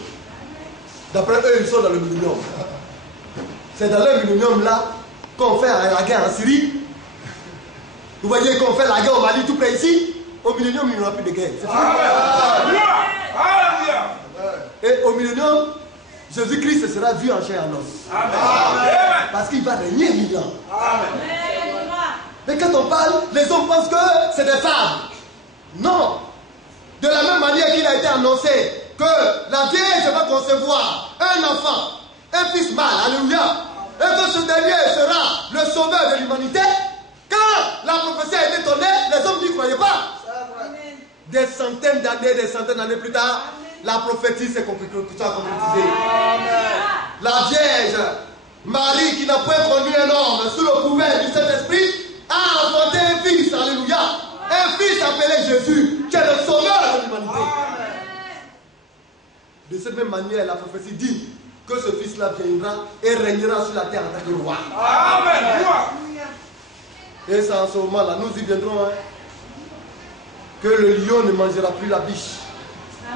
D'après eux, ils sont dans le millénium. C'est dans le millénium là qu'on fait la guerre en Syrie. Vous voyez qu'on fait la guerre au Mali tout près ici. Au millénium, il n'y aura plus de guerre. C'est fini. Alléluia. Et au millénium, Jésus-Christ sera vu en chair et en os. Amen. Parce qu'il va régner 1000 ans. Amen. Mais quand on parle, les hommes pensent que c'est des femmes. Non. De la même manière qu'il a été annoncé que la Vierge va concevoir un enfant, un fils mâle, alléluia, et que ce dernier sera le sauveur de l'humanité, quand la prophétie a été donnée, les hommes n'y croyaient pas. Des centaines d'années plus tard, la prophétie s'est concrétisée. La Vierge, Marie, qui n'a point connu un homme, sous le couvert du Saint-Esprit, a enfanté un fils, alléluia, un fils appelé Jésus, qui est le sauveur de l'humanité. De cette même manière, la prophétie dit que ce fils-là viendra et régnera sur la terre en tant que roi. Amen. Et c'est en ce moment-là, nous y viendrons, hein, que le lion ne mangera plus la biche.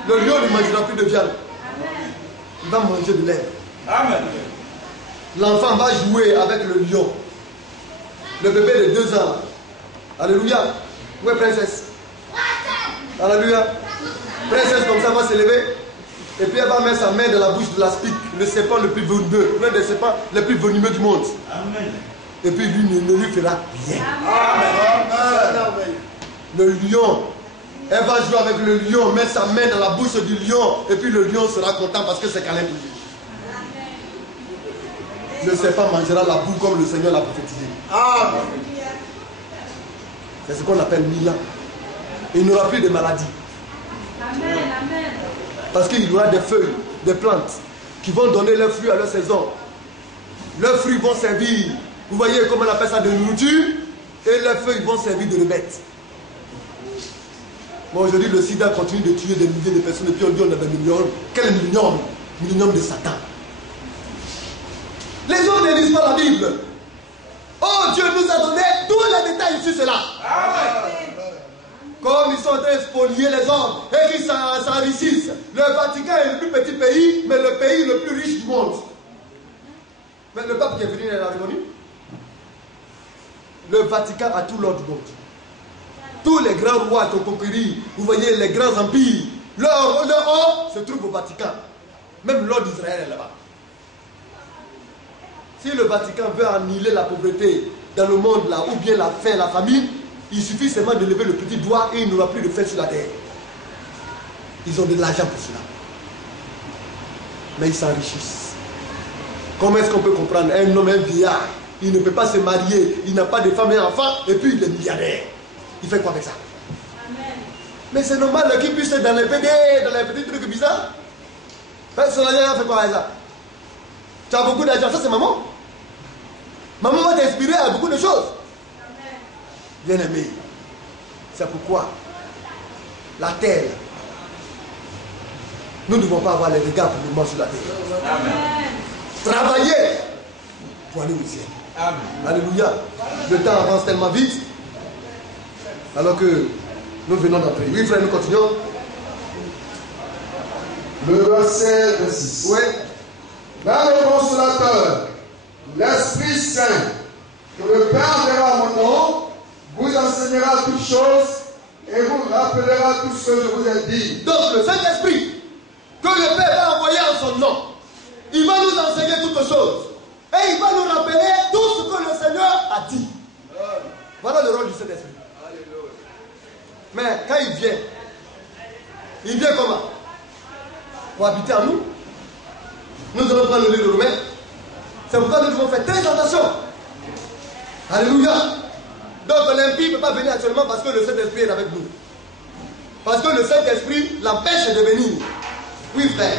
Le lion ne mangera plus de viande. Il va manger de l'herbe. Amen. L'enfant va jouer avec le lion. Le bébé de 2 ans. Alléluia. Où est princesse? Alléluia. Princesse comme ça va se lever. Et puis elle va mettre sa main dans la bouche de l'aspic, le serpent le plus venimeux, l'un des serpents les plus venimeux du monde. Amen. Et puis lui ne lui fera rien. Amen. Le lion, elle va jouer avec le lion, mettre sa main dans la bouche du lion, et puis le lion sera content parce que c'est câlin pour lui. Le serpent mangera la boue comme le Seigneur l'a prophétisé. Amen. C'est ce qu'on appelle 1000 ans. Il n'y aura plus de maladie. Amen. Parce qu'il y aura des feuilles, des plantes qui vont donner leurs fruits à leur saison. Leurs fruits vont servir, vous voyez comment on appelle ça, de nourriture, et leurs feuilles vont servir de rebettes. Bon, aujourd'hui, le sida continue de tuer des milliers de personnes, et puis on dit on a des millions. Quel million? Million de Satan. Les gens ne lisent pas la Bible. Oh, Dieu nous a donné tous les détails sur cela. Amen. Comme ils sont en train de spolier les hommes et qu'ils s'enrichissent. Le Vatican est le plus petit pays, mais le pays le plus riche du monde. Mais le pape qui est venu, il est revenu. Le Vatican a tout l'or du monde. Tous les grands rois qui ont conquis, vous voyez les grands empires, leur or se trouve au Vatican. Même l'or d'Israël est là-bas. Si le Vatican veut annihiler la pauvreté dans le monde là, ou bien la faim, la famine, il suffit seulement de lever le petit doigt et il n'y aura plus de faim sur la terre. Ils ont de l'argent pour cela. Mais ils s'enrichissent. Comment est-ce qu'on peut comprendre un homme, un vieillard, il ne peut pas se marier, il n'a pas de femme et enfant, et puis il est milliardaire. Il fait quoi avec ça? Amen. Mais c'est normal qu'il puisse être dans les PD, dans les petits trucs bizarres. Son argent fait quoi avec ça? Tu as beaucoup d'argent, ça c'est maman. Maman va t'inspirer à beaucoup de choses. Bien-aimé, c'est pourquoi la terre, nous ne devons pas avoir les regards pour le moment sur la terre. Amen. Travailler pour aller au ciel. Amen. Alléluia. Le temps avance tellement vite. Alors que nous venons d'entrer. Oui, frère, nous continuons. Le verset 26. Oui. Dans le consolateur, l'Esprit Saint, que le Père enverra à mon nom, vous enseignera toutes choses et vous rappellera tout ce que je vous ai dit. Donc le Saint-Esprit, que le Père va envoyer en son nom, il va nous enseigner toutes choses. Et il va nous rappeler tout ce que le Seigneur a dit. Voilà le rôle du Saint-Esprit. Mais quand il vient comment? Pour habiter en nous. Nous allons prendre le livre de Romains. C'est pourquoi nous devons faire très attention. Alléluia. Donc l'impie ne peut pas venir actuellement parce que le Saint-Esprit est avec nous. Parce que le Saint-Esprit l'empêche de venir. Oui, frère.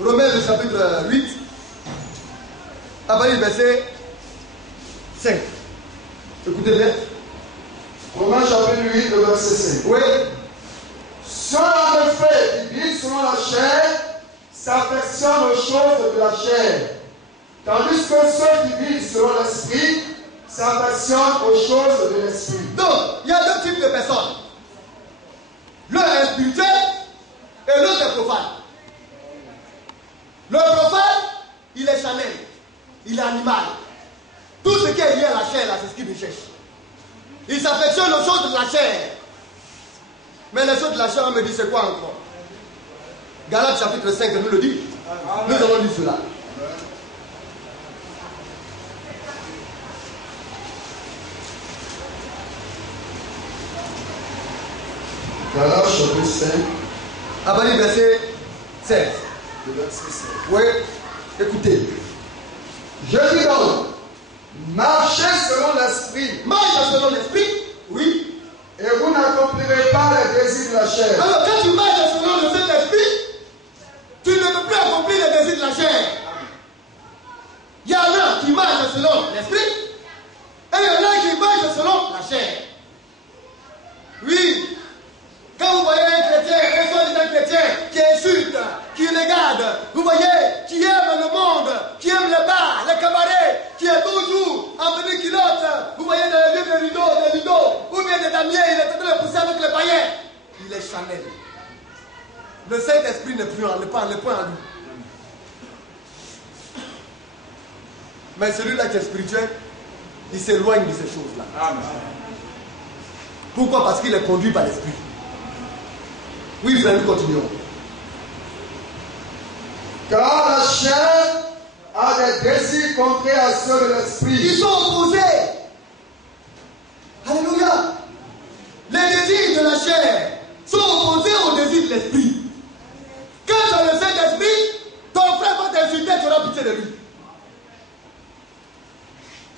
Romains, le chapitre 8, à partir du verset 5. Écoutez bien. Romains chapitre 8, le verset 5. Oui. Ceux en effet qui vivent selon la chair s'affectionnent aux choses de la chair, tandis que ceux qui vivent selon l'esprit s'affectionnent aux choses de l'esprit. Donc, il y a deux types de personnes. L'un est spirituel et l'autre est profane. Le profane, il est charnel, il est animal. Tout ce qui est lié à la chair, là, c'est ce qu'il cherche. Il s'affectionne aux choses de la chair. Mais les choses de la chair, on me dit, c'est quoi encore? Galates chapitre 5 nous le dit. Nous avons lu cela. Galates chapitre 5. À partir du verset 16. Le verset 16. Oui, écoutez. Je dis donc, marchez selon l'esprit. Marche selon l'esprit, oui. Et vous n'accomplirez pas les désirs de la chair. Alors quand tu marches selon le Saint-Esprit, tu ne peux plus accomplir les désirs de la chair. Il y en a qui marchent selon l'esprit, et il y en a qui marchent selon la chair. Oui. Quand vous voyez un chrétien, un soi-disant chrétien, qui insulte, qui regarde, vous voyez, qui aime le monde, qui aime les bars, les cabarets, qui est toujours en petit culotte, vous voyez dans les lieux de rideaux, ou bien des damiers, il est en train de pousser avec les païens. Il est charnel. Le Saint-Esprit n'est plus en lui. Mais celui-là qui est spirituel, il s'éloigne de ces choses-là. Amen. Pourquoi? Parce qu'il est conduit par l'Esprit. Oui, frère, nous continuons. Car la chair a des désirs contraires à ceux de l'esprit. Ils sont opposés. Alléluia. Les désirs de la chair sont opposés aux désirs de l'esprit. Quand tu as le Saint-Esprit, ton frère va t'insulter, tu auras pitié de lui.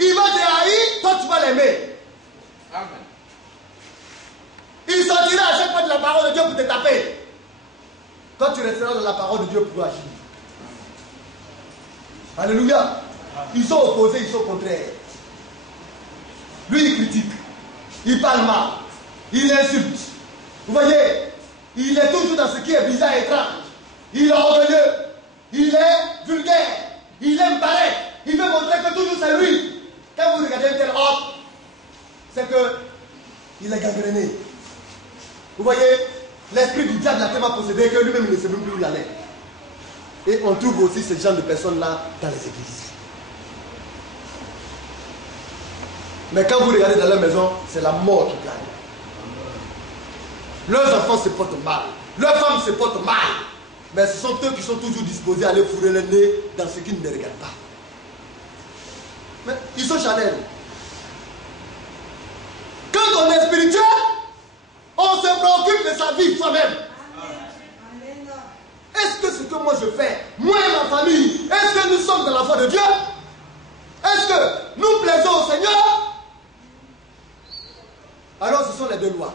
Il va te haïr, toi tu vas l'aimer. Amen. Il sortira à chaque fois de la parole de Dieu pour te taper. Toi, tu resteras dans la parole de Dieu pour agir. Alléluia. Ils sont opposés, ils sont contraires. Lui, il critique. Il parle mal. Il insulte. Vous voyez, il est toujours dans ce qui est bizarre et étrange. Il est orgueilleux. Il est vulgaire. Il aime paraître. Il veut montrer que toujours c'est lui. Quand vous regardez un tel homme, c'est que il est gangréné. Vous voyez, l'esprit du diable l'a tellement possédé que lui-même ne sait même plus où il allait. Et on trouve aussi ce genre de personnes-là dans les églises. Mais quand vous regardez dans leur maison, c'est la mort qui gagne. Leurs enfants se portent mal. Leurs femmes se portent mal. Mais ce sont eux qui sont toujours disposés à aller fourrer le nez dans ce qui ne les regarde pas. Mais ils sont charnels. Quand on est spirituel, on se préoccupe de sa vie soi-même. Est-ce que ce que moi je fais, moi et ma famille, est-ce que nous sommes dans la foi de Dieu? Est-ce que nous plaisons au Seigneur? Alors ce sont les deux lois.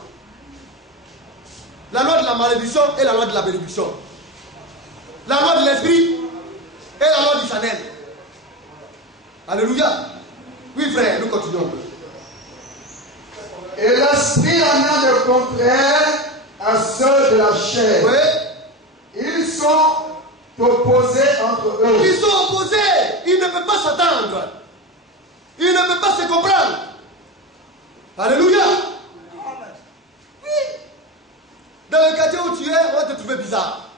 La loi de la malédiction et la loi de la bénédiction. La loi de l'esprit et la loi du charnel. Alléluia. Oui frère, nous continuons. Et l'esprit en a de contraire à ceux de la chair. Oui. Ils sont opposés entre eux. Ils sont opposés. Ils ne peuvent pas s'attendre. Ils peuvent pas se comprendre. Alléluia. Oui. Dans le quartier où tu es, on va te trouver bizarre.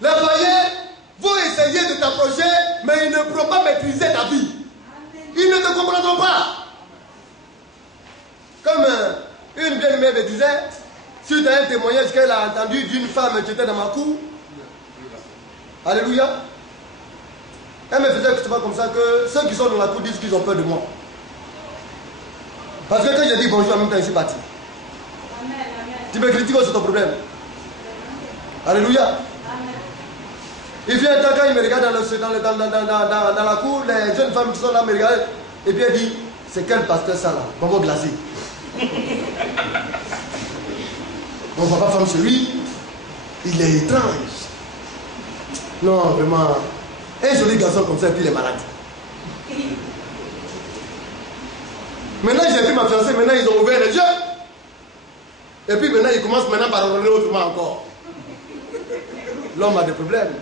Les païens vont essayer de t'approcher, mais ils ne pourront pas maîtriser ta vie. Ils ne te comprendront pas. Comme une bien-aimée me disait, suite à un témoignage qu'elle a entendu d'une femme qui était dans ma cour. Alléluia. Elle me faisait justement comme ça que ceux qui sont dans la cour disent qu'ils ont peur de moi. Parce que quand j'ai dit bonjour en même temps, je suis parti. Amen, amen. Tu me critiques, c'est ton problème. Alléluia. Amen. Il vient un temps quand il me regarde dans la cour, les jeunes femmes qui sont là me regardent. Et puis elle dit, c'est quel pasteur ça là? Bonbon glacé. Mon papa femme chez lui, il est étrange. Non, vraiment. Un joli garçon comme ça, et puis il est malade. Maintenant, j'ai pris ma fiancée, maintenant ils ont ouvert les yeux. Et puis maintenant, ils commencent maintenant par ordonner autrement encore. L'homme a des problèmes.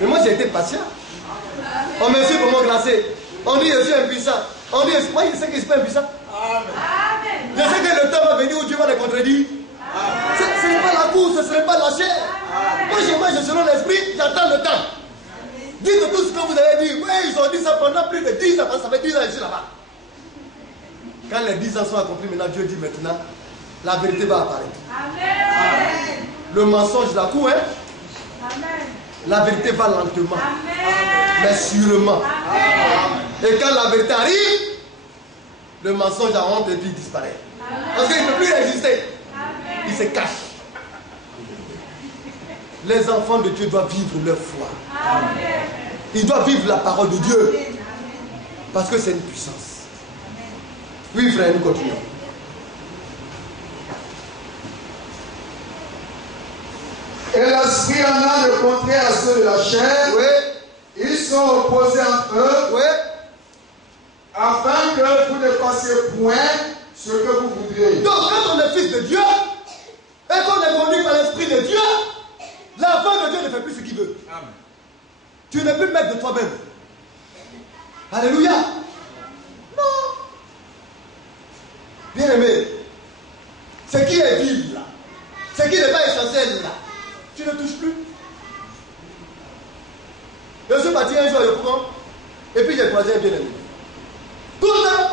Mais moi, j'ai été patient. On me suit pour mon glacé. On dit, je suis impuissant. On dit, moi, je sais que je suis pas impuissant. Je sais que le temps va venir où Dieu va les contredire. Ce n'est pas la course, ce n'est pas la chair. Moi, je marche selon l'esprit, j'attends le temps. Dites tout ce que vous avez dit. Oui, ils ont dit ça pendant plus de 10 ans. Ça fait 10 ans que je suis là-bas. Quand les 10 ans sont accomplis, maintenant Dieu dit maintenant, la vérité va apparaître. Amen. Le mensonge la court, hein? Amen. La vérité va lentement. Amen. Mais sûrement. Amen. Et quand la vérité arrive, le mensonge a honte et puis il disparaît. Amen. Parce qu'il ne peut plus résister. Amen. Il se cache. Les enfants de Dieu doivent vivre leur foi. Amen. Ils doivent vivre la parole de Dieu. Amen. Parce que c'est une puissance. Oui, frère, nous continuons. Et l'esprit en a le contraire à ceux de la chair. Oui. Ils sont opposés entre eux. Oui. Afin que vous ne fassiez point ce que vous voudriez. Donc, quand on est fils de Dieu, et qu'on est conduit par l'esprit de Dieu, l'enfant de Dieu ne fait plus ce qu'il veut. Amen. Tu ne peux mettre de toi-même. Alléluia. Non. Bien aimé, ce qui est vil là, ce qui n'est pas essentiel là, tu ne touches plus. Je suis parti un jour au courant, et puis j'ai croisé un bien aimé. Tout le temps,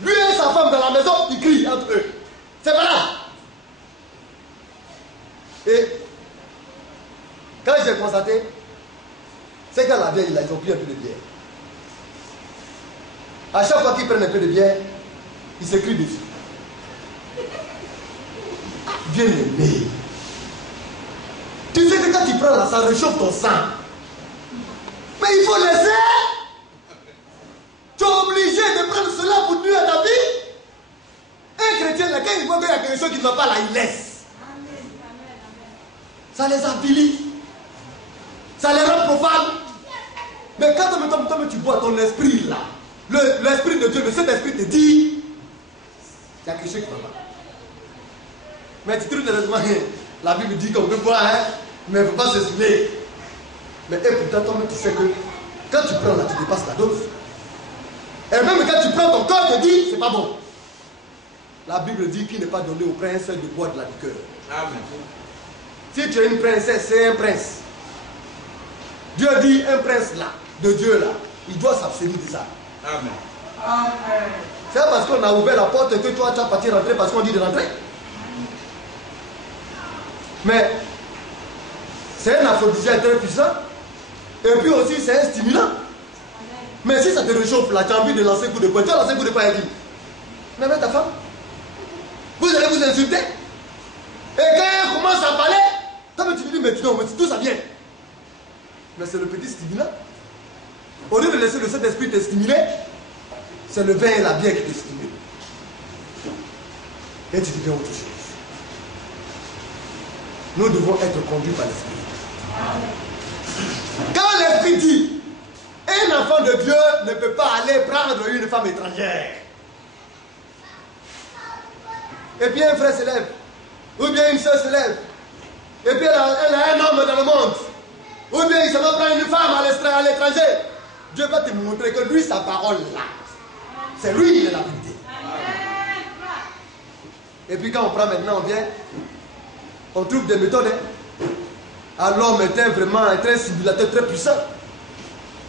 lui et sa femme dans la maison, ils crient entre eux. C'est pas là. Et quand j'ai constaté, c'est qu'à la bière, ils ont pris un peu de bière. À chaque fois qu'ils prennent un peu de bière, ils s'écrivent dessus. Bien aimé. Tu sais que quand tu prends là, ça réchauffe ton sang. Mais il faut laisser. Tu es obligé de prendre cela pour nuire à ta vie. Un chrétien, là, quand il voit qu'il y a quelque chose qui ne va pas là, il laisse. Ça les avilit. Ça les rend profanes. Mais quand tu bois ton esprit là, l'esprit de Dieu, le Saint-Esprit te dit, il y a quelque chose qui ne va pas. Mais tu trouves heureusement, la Bible dit qu'on peut boire, hein, mais il ne faut pas se saouler. Mais pourtant, toi, tu sais que quand tu prends là, tu dépasses la dose. Et même quand tu prends ton corps, te dit, c'est pas bon. La Bible dit qu'il n'est pas donné au prince de boire de la liqueur. Amen. Si tu es une princesse, c'est un prince. Dieu dit, un prince là, de Dieu là, il doit s'abstenir de ça. Amen. Amen. C'est parce qu'on a ouvert la porte que toi tu as parti rentrer parce qu'on dit de rentrer. Mais c'est un aphrodisiaque très puissant. Et puis aussi c'est un stimulant. Mais si ça te réchauffe là, tu as envie de lancer un coup de poing, tu vas lancer un coup de poing à qui? Mais ta femme. Vous allez vous insulter. Et quand elle commence à parler, toi tu te dis mais d'où ça vient? Mais c'est le petit stimulant. Au lieu de laisser le Saint-Esprit te stimuler, c'est le vin et la bière qui te stimulent. Et tu deviens autre chose. Nous devons être conduits par l'Esprit. Quand l'Esprit dit, un enfant de Dieu ne peut pas aller prendre une femme étrangère. Et puis un frère se lève, ou bien une soeur se lève, et puis elle a un homme dans le monde, ou bien il se va prendre une femme à l'étranger. Dieu va te montrer que lui, sa parole là, c'est lui qui est la vérité. Et puis quand on prend maintenant, on vient, on trouve des méthodes. Hein. Alors l'homme était vraiment un très simulateur très puissant.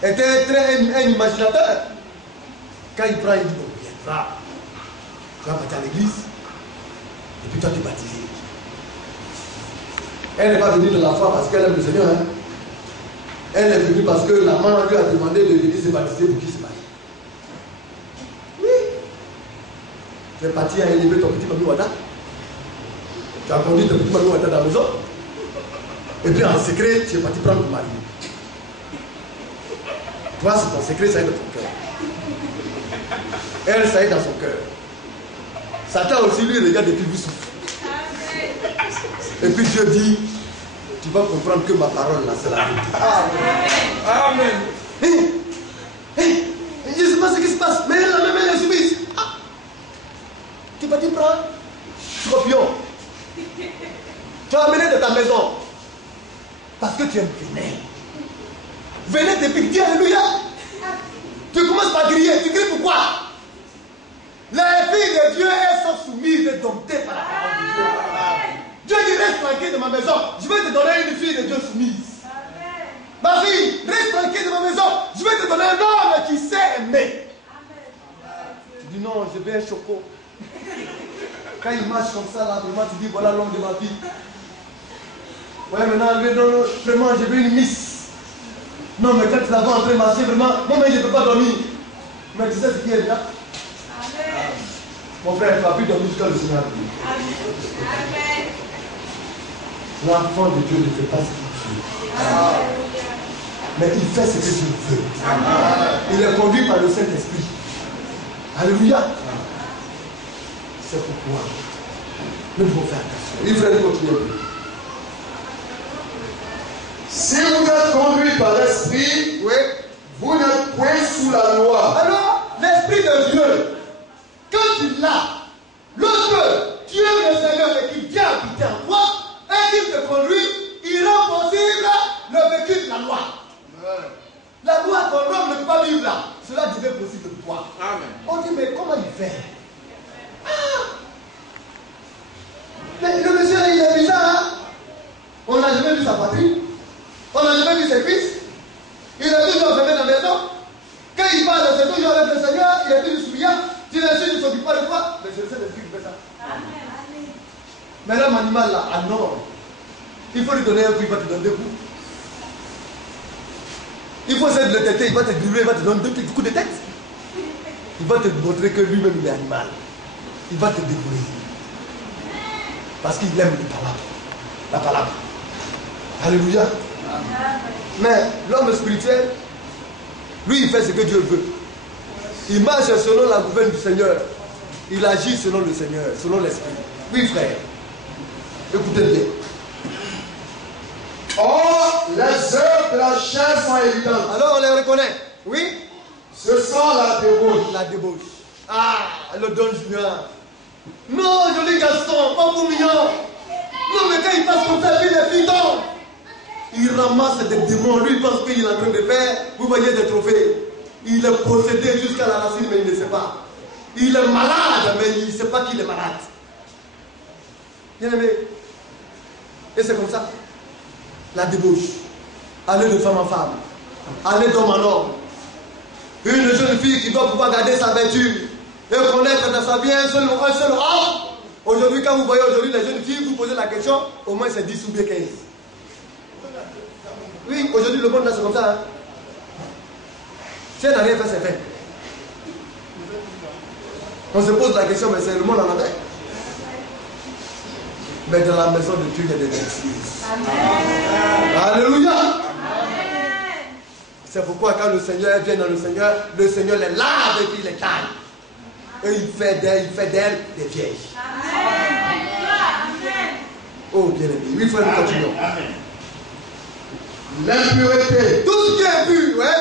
Était un imaginateur. Quand il prend, il dit, bon, viendra. Tu vas partir à l'église. Et puis toi, tu es baptisé. Elle n'est pas venue de la foi parce qu'elle aime le Seigneur. Hein. Elle est venue parce que la maman lui a demandé de venir se baptiser pour qu'il se marie. Oui. Tu es parti à élever ton petit Mami Wada. Tu as conduit ton petit Mami Wada dans la maison. Et puis en secret, tu es parti prendre ton mari. Toi, c'est ton secret, ça est dans ton cœur. Elle, ça est dans son cœur. Satan aussi, lui, regarde et puis lui souffle. Et puis Dieu dit, tu vas comprendre que ma parole là, c'est la vérité. Amen. Je ne sais pas ce qui se passe, mais la même elle est soumise. Ah. Tu vas dire, prends scorpion. Tu as amené de ta maison. Parce que tu aimes vénin. Vénin te pique, dis alléluia. Tu commences par crier, tu cries pourquoi? Les filles de Dieu, elles sont soumises et domptées par la parole de Dieu. Dieu dit, reste tranquille de ma maison. Je vais te donner une fille de Dieu soumise. Amen. Ma fille, reste tranquille de ma maison. Je vais te donner un homme qui sait aimer. Amen. Tu dis non, je veux un choco. Quand il marche comme ça, là, vraiment, tu dis voilà l'homme de ma vie. Ouais, maintenant, non, vraiment, je veux une miss. Non, mais quand tu la vois en train de marcher, vraiment, non, mais je ne peux pas dormir. Mais tu sais ce qui est là? Amen. Mon frère, tu ne vas plus dormir jusqu'à le Seigneur. Amen. L'enfant de Dieu ne fait pas ce qu'il veut. Mais il fait ce que Dieu veut. Il est conduit par le Saint-Esprit. Alléluia. C'est pourquoi nous devons faire attention. Il faut continuer. Si vous êtes conduit par l'Esprit, Oui. vous n'êtes point sous la loi. Alors, l'Esprit de Dieu, quand tu l'as, lorsque Dieu le Seigneur et qu'il vient habiter en toi, et qu'il te conduit, il rend possible le vécu de la loi. La loi qu'on homme ne peut pas vivre là, cela devient possible pour toi. Amen. On dit, mais comment il fait? Mais le monsieur là, il est bizarre, hein? On n'a jamais vu sa patrie, on n'a jamais vu ses fils, il est toujours enfermé dans la maison. Quand il parle, c'est toujours avec le Seigneur, il est toujours souillard, tu l'as su, il ne s'occupe pas de toi, mais c'est le Saint-Esprit qui fait ça. Amen. Mais l'homme animal là, ah non, il faut lui donner un coup, il va te donner deux coups. Il faut essayer de le têter, il va te dribbler, il va te donner deux coups de tête. Il va te montrer que lui-même il est animal. Il va te dévorer. Parce qu'il aime les palabres. La palabre. Alléluia. Mais l'homme spirituel, lui il fait ce que Dieu veut. Il marche selon la gouverne du Seigneur. Il agit selon le Seigneur, selon l'Esprit. Oui frère. Écoutez bien. Or, les œuvres de la chair sont évidentes. Alors on les reconnaît. Oui. Ce sont la débauche. La débauche. Ah, le Don Julien. Non, joli garçon, pas pour mignon. Non, mais quand il passe comme ça, il est bidon. Il ramasse des démons. Lui, il pense qu'il est en train de faire, vous voyez, des trophées. Il est possédé jusqu'à la racine, mais il ne sait pas. Il est malade, mais il ne sait pas qu'il est malade. Bien aimé. Et c'est comme ça. La débauche. Aller de femme en femme. Aller d'homme en homme. Une jeune fille qui doit pouvoir garder sa vertu et connaître dans sa vie un seul homme. Aujourd'hui, quand vous voyez aujourd'hui les jeunes filles, vous posez la question, au moins c'est 10 ou bien 15. Oui, aujourd'hui le monde là c'est comme ça. Hein. Si elle n'a rien fait, c'est fait. On se pose la question, mais c'est le monde en avait. Mais dans la maison de Dieu, il y a des excuses. Alléluia. C'est pourquoi quand le Seigneur vient dans le Seigneur les lave et puis les calme. Et il fait d'elle des vieilles. Amen. Oh bien aimé, oui frère, nous continuons. L'impureté. Tout ce qui est impur, ouais.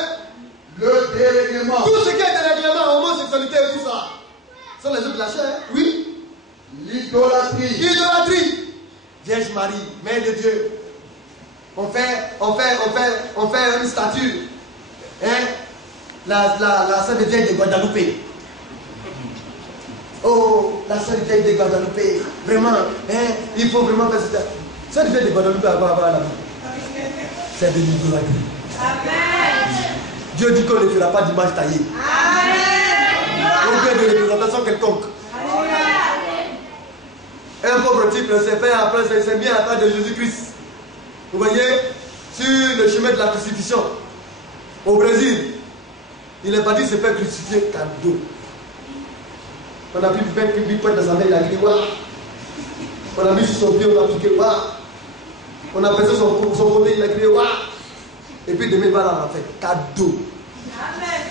Le dérèglement. Tout ce qui est dérèglement, homosexualité et tout ça. Ce sont les œuvres de la chair, oui. L'idolâtrie. L'idolâtrie. Vierge Marie, Mère de Dieu. On fait une statue. Hein? la sœur de vieille de Guadeloupe. Oh, la sœur de vieille de Guadeloupe. Vraiment, hein, il faut vraiment faire ça. Sœur de vieille de Guadeloupe à la vie. C'est de l'idolâtrie. Amen. Dieu dit qu'on ne fera pas d'image taillée. Amen. Aucun de représentation quelconque. Amen. Un pauvre type s'est fait après, c'est bien à part de Jésus-Christ. Vous voyez, sur le chemin de la crucifixion, au Brésil, il est parti se faire crucifier cadeau. On a pris une pointe dans sa main, il a dit waouh. On a mis sur son pied, on a piqué waouh. On a pressé son côté, il a crié waouh. Et puis demain, il va la faire cadeau. Amen.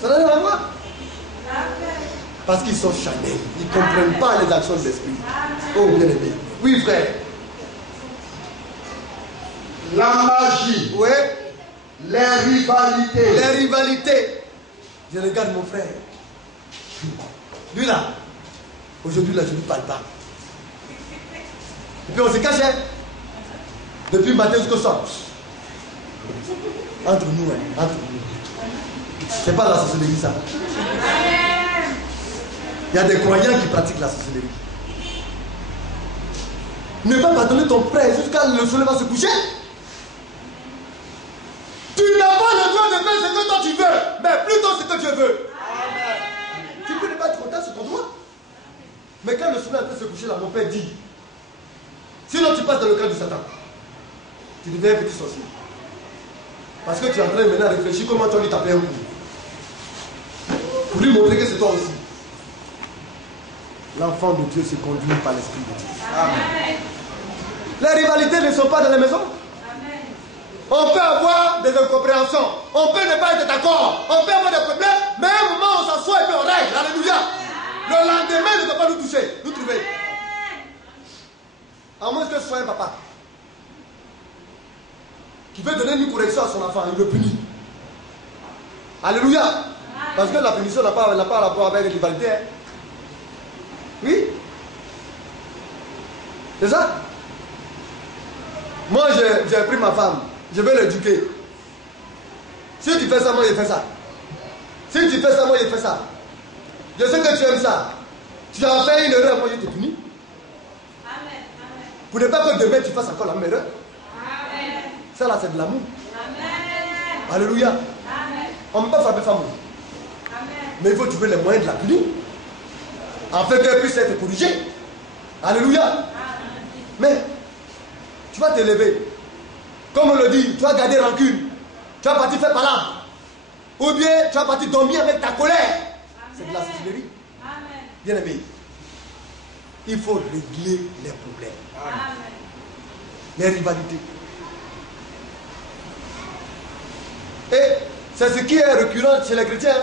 Ça n'a rien à voir. Parce qu'ils sont charnels. Ils ne comprennent pas les actions de l'esprit. Oh, bien aimé. Oui, frère. La magie. Oui. Les rivalités. Les rivalités. Je regarde mon frère. Lui là. Aujourd'hui là, je ne lui parle pas. Et puis on se cache. Depuis le matin jusqu'au soir. Entre nous, hein. Entre nous. C'est pas la sorcellerie ça. Il y a des croyants qui pratiquent la sorcellerie. Ne pas pardonner ton frère jusqu'à le soleil va se coucher. Tu n'as pas le droit de faire ce que toi tu veux, mais plutôt ce que Dieu veut. Amen. Tu peux ne pas être content sur ton droit. Mais quand le soleil va se coucher, là, mon père dit, sinon tu passes dans le camp de Satan. Tu deviens un petit sorcier. Parce que tu es en train de maintenant réfléchir comment tu as lui taper un coup. Pour lui montrer que c'est toi aussi. L'enfant de Dieu se conduit par l'Esprit de Dieu. Amen. Les rivalités ne sont pas dans les maisons. Amen. On peut avoir des incompréhensions. On peut ne pas être d'accord. On peut avoir des problèmes. Mais à un moment, on s'assoit et puis on règle. Alléluia. Le lendemain, il ne peut pas nous toucher, nous trouver. À moins que ce soit un papa qui veut donner une correction à son enfant, il le punit. Alléluia. Parce que la punition n'a pas rapport avec les rivalités. Hein. Oui. C'est ça. Moi, j'ai pris ma femme. Je vais l'éduquer. Si tu fais ça, moi, je fais ça. Si tu fais ça, moi, je fais ça. Je sais que tu aimes ça. Tu as fait une erreur, moi, je te punis. Amen. Pour ne pas que demain, tu fasses encore la même erreur. Amen. Ça, là, c'est de l'amour. Amen. Alléluia. Amen. On ne peut pas frapper femme. Amen. Mais il faut trouver les moyens de la punir. Afin qu'elle puisse être corrigée. Alléluia. Amen. Mais, tu vas te lever. Comme on le dit, tu vas garder rancune. Tu vas partir faire palabre. Ou bien, tu vas partir dormir avec ta colère. C'est de la sorcellerie. Bien aimé. Il faut régler les problèmes. Amen. Les rivalités. Et c'est ce qui est récurrent chez les chrétiens.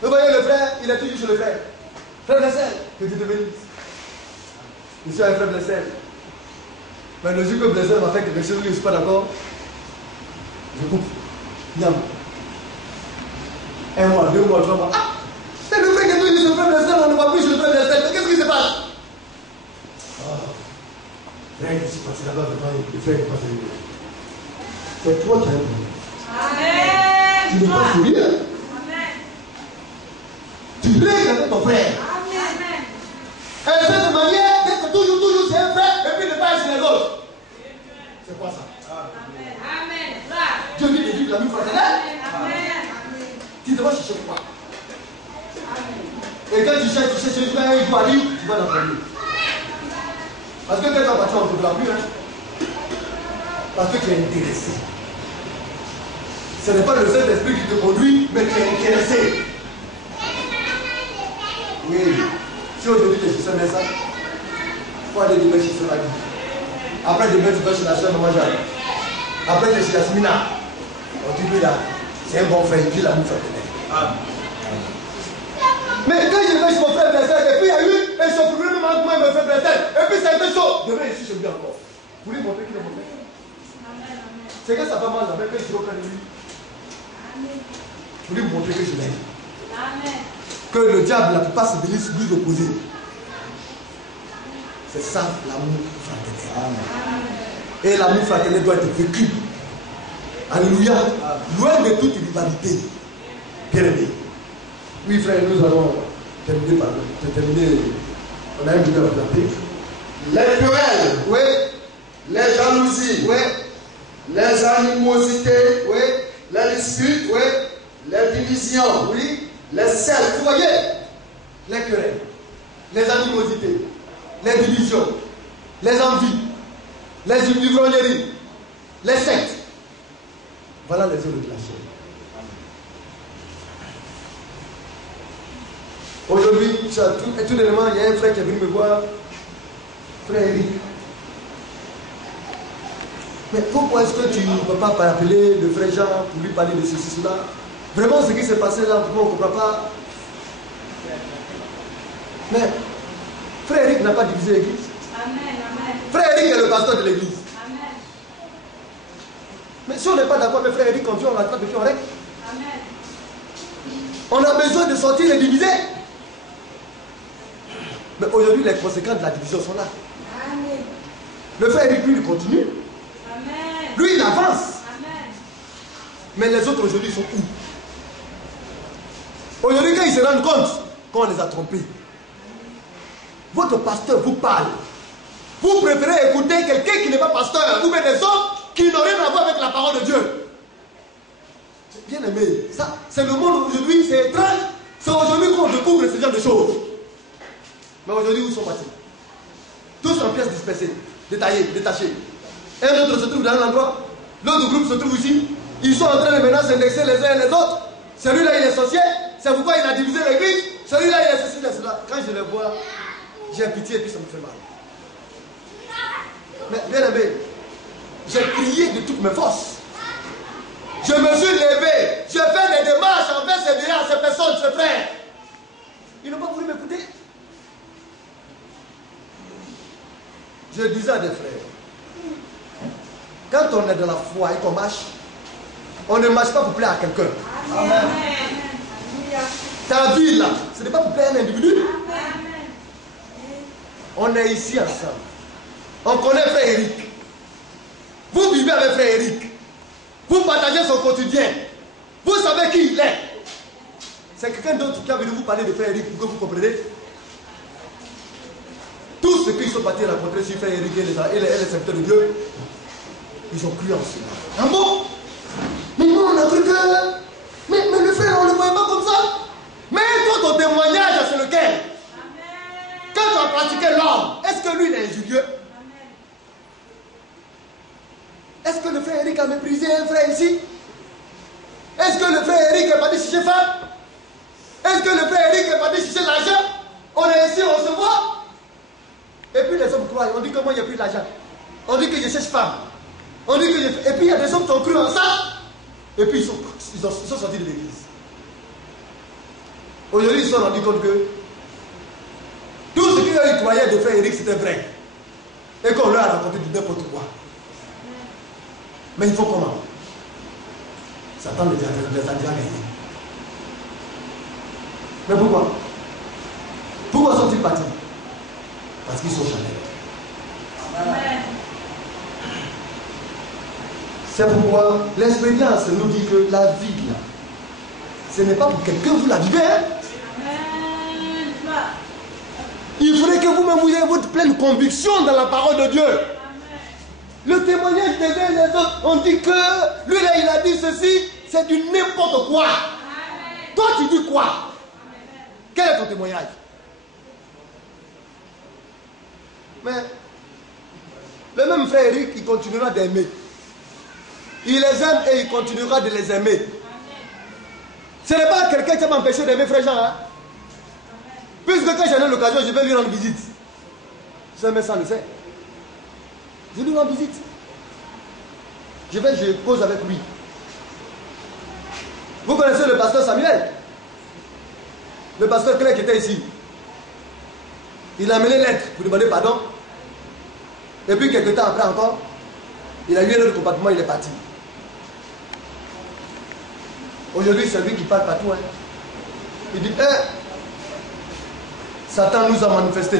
Vous voyez le frère, il est toujours chez le frère. Frère Blessel, que Dieu te bénisse. Je suis un frère Blessel. Mais le jour que Blessel m'a fait quelque chose, je ne suis pas d'accord. Je coupe. Niam. 1 mois, 2 mois, 3 mois. Ah! C'est le frère qui est toujours chez le frère Blessel, on ne va plus chez le frère Blessel. Mais qu'est-ce qui se passe? Frère, je suis parti là-bas, vraiment, le frère est passé. C'est toi qui as un problème. Amen. Tu ne peux pas sourire. Amen. Tu règles avec ton frère. Amen. Et cette manière d'être toujours chez un frère et puis ne pas être chez les autres. C'est quoi ça? Amen. Dieu dit de vivre la vie fraternelle. Amen. Tu devras chercher quoi? Et quand tu cherches, tu vas aller, tu vas l'entendre. Parce que quand tu vas partir, on ne te voit plus. Hein? Parce que tu es intéressé. Ce n'est pas le Saint-Esprit qui te conduit, mais tu es intéressé. Oui. Si aujourd'hui tu es chez un médecin, il faut aller demain chez son ami. Après demain, tu vas chez la soeur Maman Jeanne. Après, tu es chez la Smina. On dit lui là, c'est un bon frère, il dit l'amour fraternel. Mais quand je vais chez mon frère Blessel, et puis il y a eu un son problème avec moi et mon frère Blessel, et puis ça a été chaud. Demain, je suis chez lui encore. Pour lui montrer qu'il est mon frère. C'est que ça va mal là, même quand je suis au cas de lui. Pour lui montrer que je l'aime. Que le diable ne peut pas se venir lui opposer. C'est ça l'amour fraternel. Et l'amour fraternel doit être vécu. Alléluia. Loin de toute rivalité. Bien aimé. Oui, frère, nous allons terminer par terminer. On a un minute à présenter. Les querelles, Oui, les jalousies, oui, les animosités, oui, les disputes, oui, les divisions, oui. les sectes. Vous voyez, les querelles, les animosités, les divisions, les envies, les ivrogneries, les sectes. Voilà les œuvres de la chair. Aujourd'hui, tout élément, il y a un frère qui est venu me voir, frère Eric. Mais pourquoi est-ce que tu ne peux pas appeler le frère Jean pour lui parler de ceci, cela? Vraiment, ce qui s'est passé là, pourquoi on ne comprend pas? Mais frère Eric n'a pas divisé l'église. Amen. Frère Eric est le pasteur de l'église. Amen. Mais si on n'est pas d'accord avec frère Eric, comme on l'attrape et puis on règle. Amen. On a besoin de sortir et diviser. Mais aujourd'hui, les conséquences de la division sont là. Amen. Le frère Eric, lui, il continue. Amen. Lui, il avance. Amen. Mais les autres aujourd'hui sont où? Aujourd'hui, quand ils se rendent compte qu'on les a trompés, votre pasteur vous parle. Vous préférez écouter quelqu'un qui n'est pas pasteur ou bien des hommes qui n'ont rien à voir avec la parole de Dieu. Bien aimé, ça, c'est le monde aujourd'hui, c'est étrange. C'est aujourd'hui qu'on découvre ce genre de choses. Mais aujourd'hui, où sont partis? Tous en pièces dispersées, détaillées, détachées. Un autre se trouve dans un endroit, l'autre groupe se trouve ici. Ils sont en train de maintenant s'indexer les uns et les autres. Celui-là, il est sorcier. C'est pourquoi il a divisé l'église. Celui-là, il est ceci, il est cela. Quand je le vois, j'ai pitié et puis ça me fait mal. Mais bien aimé, j'ai prié de toutes mes forces. Je me suis levé. Je fais des démarches envers ces personnes, ces frères. Ils n'ont pas voulu m'écouter. Je disais à des frères, quand on est dans la foi et qu'on marche, on ne marche pas pour plaire à quelqu'un. Amen. Ta vie là, ce n'est pas pour plaire à un individu. Amen. On est ici ensemble. On connaît frère Eric. Vous vivez avec frère Eric. Vous partagez son quotidien. Vous savez qui il est. C'est quelqu'un d'autre qui a venu vous parler de frère Eric pour que vous compreniez. Tous ceux qui sont partis rencontrer sur frère Eric et les serviteurs de Dieu, ils ont cru en cela. Ah bon? Mais nous on a cru que... Mais le frère, on ne le voyait pas comme ça. Mais toi, ton témoignage, c'est lequel? Amen. Quand tu as pratiqué l'homme, est-ce que lui il est injurieux? Amen. Est-ce que le frère Eric a méprisé un frère ici? Est-ce que le frère Eric est parti chercher femme? Est-ce que le frère Eric est parti chercher l'argent? On est ici, on se voit. Et puis les hommes croient, on dit que moi il n'y a plus d'argent. On dit que je cherche femme. On dit que je... Et puis il y a des hommes qui ont cru en ça. Et puis ils sont sortis de l'église. Aujourd'hui, ils se sont rendus compte que tout ce qu'ils croyaient de frère Eric, c'était vrai. Et qu'on leur a raconté du n'importe quoi. Mais il faut comment? Satan les a déjà gagnés. Mais pourquoi? Pourquoi sont-ils partis? Parce qu'ils sont charnels. Amen. C'est pourquoi l'expérience nous dit que la vie, là, ce n'est pas pour quelqu'un, vous la vivez. Hein? Amen. Il faudrait que vous-même vous ayez votre pleine conviction dans la parole de Dieu. Amen. Le témoignage des uns et des autres, on dit que lui là il a dit ceci, c'est du n'importe quoi. Amen. Toi tu dis quoi? Amen. Quel est ton témoignage? Mais le même frère Eric, il continuera d'aimer. Il les aime et il continuera de les aimer. Ce n'est pas quelqu'un qui va m'empêcher d'aimer frère Jean. Hein? Puisque quand j'en ai l'occasion, je vais lui rendre visite. Ce médecin le sait. Je lui rends visite. Je cause avec lui. Vous connaissez le pasteur Samuel? Le pasteur Claire qui était ici. Il a amené lettre pour demander pardon. Et puis quelques temps après encore, il a eu un autre compartiment, il est parti. Aujourd'hui, c'est lui qui parle partout. Hein. Il dit, Satan nous a manifesté.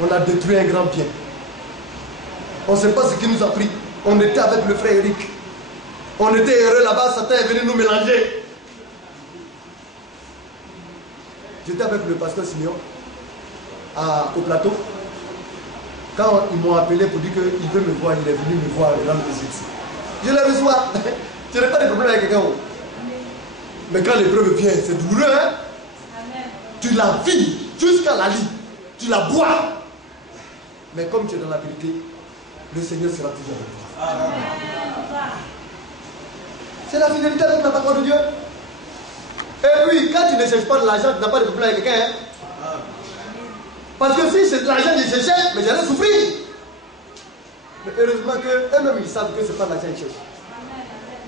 On a détruit un grand bien. On ne sait pas ce qui nous a pris. On était avec le frère Eric. On était heureux là-bas, Satan est venu nous mélanger. J'étais avec le pasteur Simeon au plateau. Quand ils m'ont appelé pour dire qu'il veut me voir, il est venu me voir et rendre visite. Je le reçois. Je n'ai pas de problème avec quelqu'un. Mais quand l'épreuve vient, c'est douloureux. Hein? Amen. Tu la vis jusqu'à la lit. Tu la bois. Mais comme tu es dans la vérité, le Seigneur sera toujours avec toi. Amen. C'est la fidélité avec la parole de Dieu. Et puis, quand tu ne cherches pas de l'argent, tu n'as pas de problème avec quelqu'un. Hein? Parce que si c'est de l'argent qu'ils cherchaient, mais j'allais souffrir. Mais heureusement qu'eux-mêmes, ils savent que ce n'est pas de l'argent qu'ils cherchent.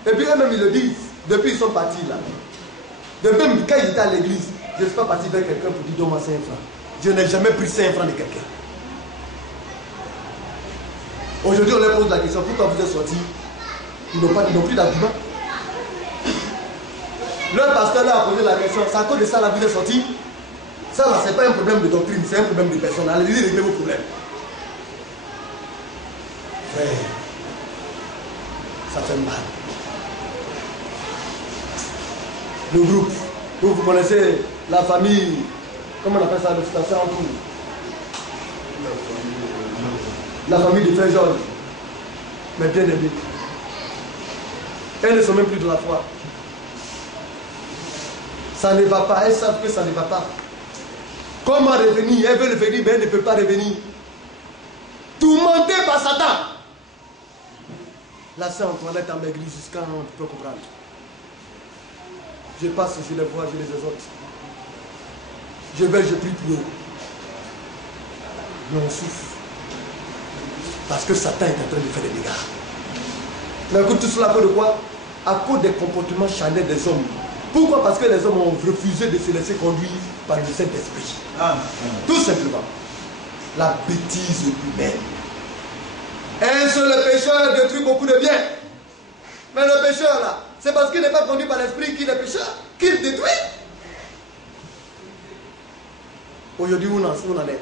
Et puis eux-mêmes, ils le disent. Depuis ils sont partis là. De même, quand ils étaient à l'église, je ne suis pas parti vers quelqu'un pour dire donne-moi 5 francs. Je n'ai jamais pris 5 francs de quelqu'un. Aujourd'hui, on leur pose la question, pourquoi vous êtes sortis? Ils n'ont plus d'argument. Leur pasteur leur a posé la question, c'est à cause de ça la vous êtes sortis? Ça là, ce n'est pas un problème de doctrine, c'est un problème de personne. Allez-y, réglez vos problèmes. Frère, ça fait mal. Le groupe, vous connaissez la famille, comment on appelle ça, le station en tout? La famille de Frère Georges, mais bien aimés. Elles ne sont même plus de la foi. Ça ne va pas, elles savent que ça ne va pas. Comment revenir? Elles veulent revenir, mais elles ne peuvent pas revenir. Tourmentées par Satan. La sœur Antoinette a maigri jusqu'à on peut comprendre. Je passe, je les vois, je les exhorte. Je vais, je prie pour eux. Mais on souffre. Parce que Satan est en train de faire des dégâts. Mais écoute, tout cela à cause de quoi? À cause des comportements charnels des hommes. Pourquoi? Parce que les hommes ont refusé de se laisser conduire par le Saint-Esprit. Tout simplement. La bêtise humaine. Un seul pécheur détruit beaucoup de biens. Mais le pécheur là, c'est parce qu'il n'est pas conduit par l'esprit qu'il est pécheur, qu'il détruit. Aujourd'hui, où on en est?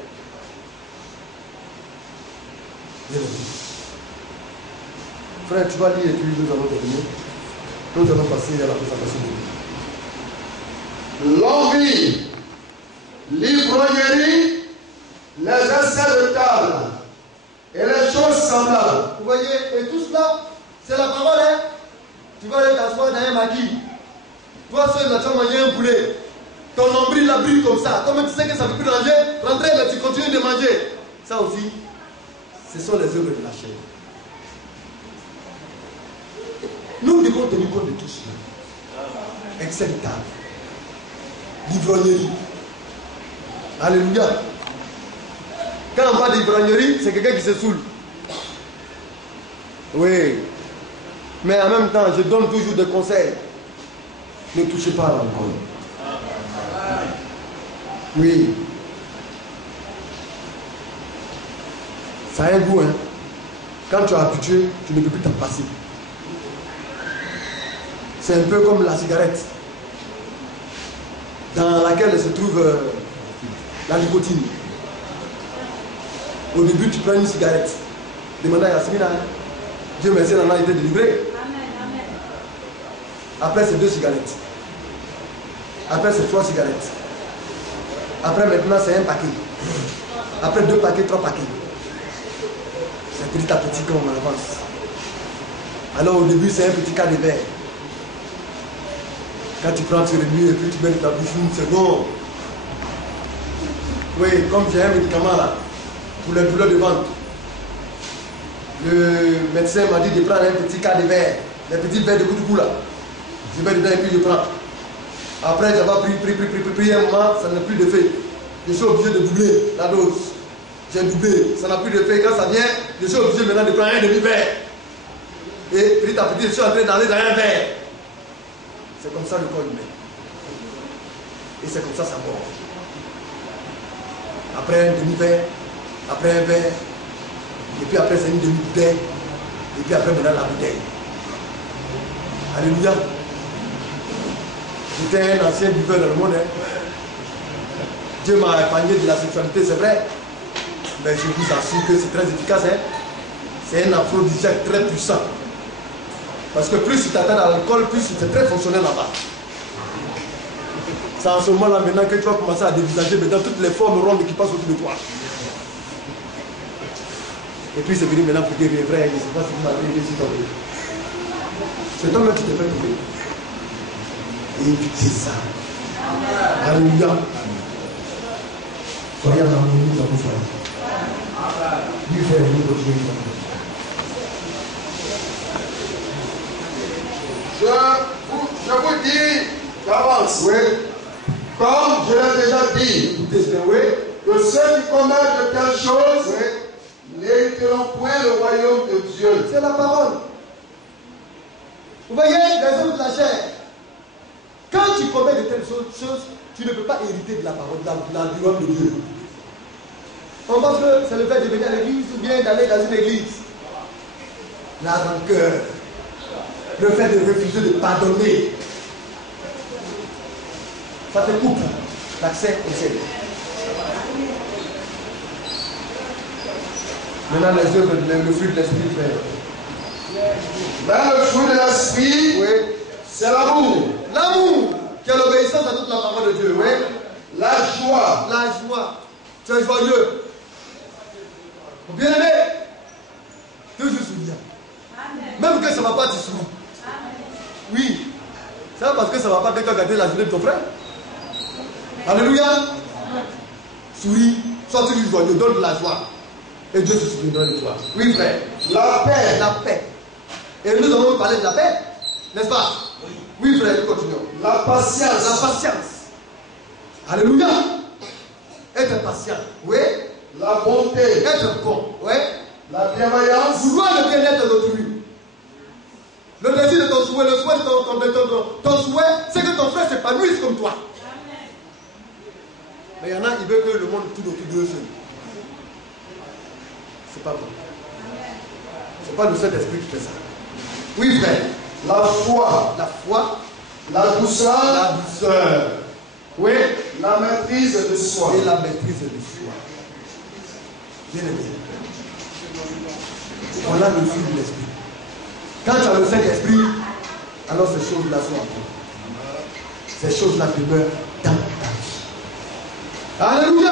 Frère, tu vas lire et puis nous allons terminer. Nous allons passer à la présentation. L'envie, l'ivrognerie, les essais de table et les choses semblables. Vous voyez, et tout cela, c'est la parole, hein? Tu vas aller t'asseoir dans un maquis. Toi seul, là, tu vas manger un poulet. Ton nombril la brille comme ça. Toi-même, tu sais que ça ne peut plus manger. Rentrer, mais tu continues de manger. Ça aussi, ce sont les œuvres de la chair. Nous devons tenir compte de tout cela. Excès de table. L'ivrognerie. Alléluia. Quand on parle d'ivrognerie, c'est quelqu'un qui se saoule. Oui. Mais en même temps, je donne toujours des conseils. Ne touchez pas à l'alcool. Oui. Ça a un goût, hein. Quand tu es habitué, tu ne peux plus t'en passer. C'est un peu comme la cigarette, dans laquelle se trouve la nicotine. Au début, tu prends une cigarette. Demande à Yasmina, hein. Dieu merci, elle en a été délivrée. Après, c'est 2 cigarettes. Après, c'est 3 cigarettes. Après, maintenant, c'est un paquet. Après, 2 paquets, 3 paquets. C'est petit à petit qu'on avance. Alors, au début, c'est un petit cas de verre. Quand tu prends, tu remues et puis tu mets dans ta bouche une seconde. Oui, comme j'ai un médicament là, pour les douleurs de ventre. Le médecin m'a dit de prendre un petit cas de verre, les petits verres de coup là. Je vais dedans et puis je prends. Après, j'avais pris un moment, ça n'a plus d'effet. Je suis obligé de doubler la dose. J'ai doublé, ça n'a plus d'effet. Quand ça vient, je suis obligé maintenant de prendre un demi-verre. Et petit à petit, je suis entré d'aller dans un verre. C'est comme ça le corps humain. Et c'est comme ça ça mort. Après un demi-verre, après un verre, et puis après c'est une demi-bouteille, et puis après maintenant la bouteille. Alléluia. J'étais un ancien buveur dans le monde. Hein. Dieu m'a épargné de la sexualité, c'est vrai. Mais je vous assure que c'est très efficace. Hein. C'est un aphrodisiaque très puissant. Parce que plus tu t'attends à l'alcool, plus c'est très fonctionnel là-bas. C'est en ce moment-là maintenant que tu vas commencer à dévisager maintenant toutes les formes rondes qui passent autour de toi. Et puis c'est venu maintenant pour dire vrai, je ne sais pas si vous m'avez dit si tombé. C'est toi-même qui te fais tomber. Et évitez ça. Alléluia. Soyez en harmonie dans vos foyers. Lui fait nous continuer. Je vous dis d'avance, oui, comme je l'ai déjà dit, oui, que ceux qui commettent de telles choses, oui, n'hériteront point le royaume de Dieu. C'est la parole. Vous voyez, les hommes de la chair, quand tu commets de telles choses, tu ne peux pas hériter de la parole, du royaume de Dieu. On pense que c'est le fait de venir à l'église ou bien d'aller dans une église. La rancœur, le fait de refuser de pardonner, ça te coupe l'accès au ciel. Maintenant, les œuvres, le fruit de l'esprit, Ben, le fruit de l'esprit, oui, c'est l'amour. L'amour, qui est l'obéissance à toute la parole de Dieu, oui. La joie. La joie. Tu es joyeux. Bien aimé, toujours souriant. Même que ça ne va pas, tu souris. Oui. C'est parce que ça ne va pas que tu as gardé la journée de ton frère. Alléluia. Souris, sois toujours joyeux, donne de la joie. Et Dieu se souviendra de toi. Oui, frère. La paix. La paix. Et nous avons parlé de la paix, n'est-ce pas? Oui, frère, nous continuons. La patience. La patience. Alléluia. Être patient. Oui. La bonté. Être bon. Oui. La bienveillance. Vouloir le bien-être d'autrui. Le désir de ton souhait, le souhait de ton souhait, c'est que ton frère s'épanouisse comme toi. Mais il y en a, ils veulent que le monde tourne autour d'eux seuls. C'est pas bon. C'est pas le Saint-Esprit qui fait ça. Oui, frère. La foi. La foi. La douceur. La douceur. Oui. La maîtrise de soi. Et la maîtrise de soi. Bien aimé. Voilà le fruit de l'esprit. Quand tu as le Saint-Esprit, alors ces choses-là sont en toi. Ces choses-là demeurent dans ta vie. Alléluia.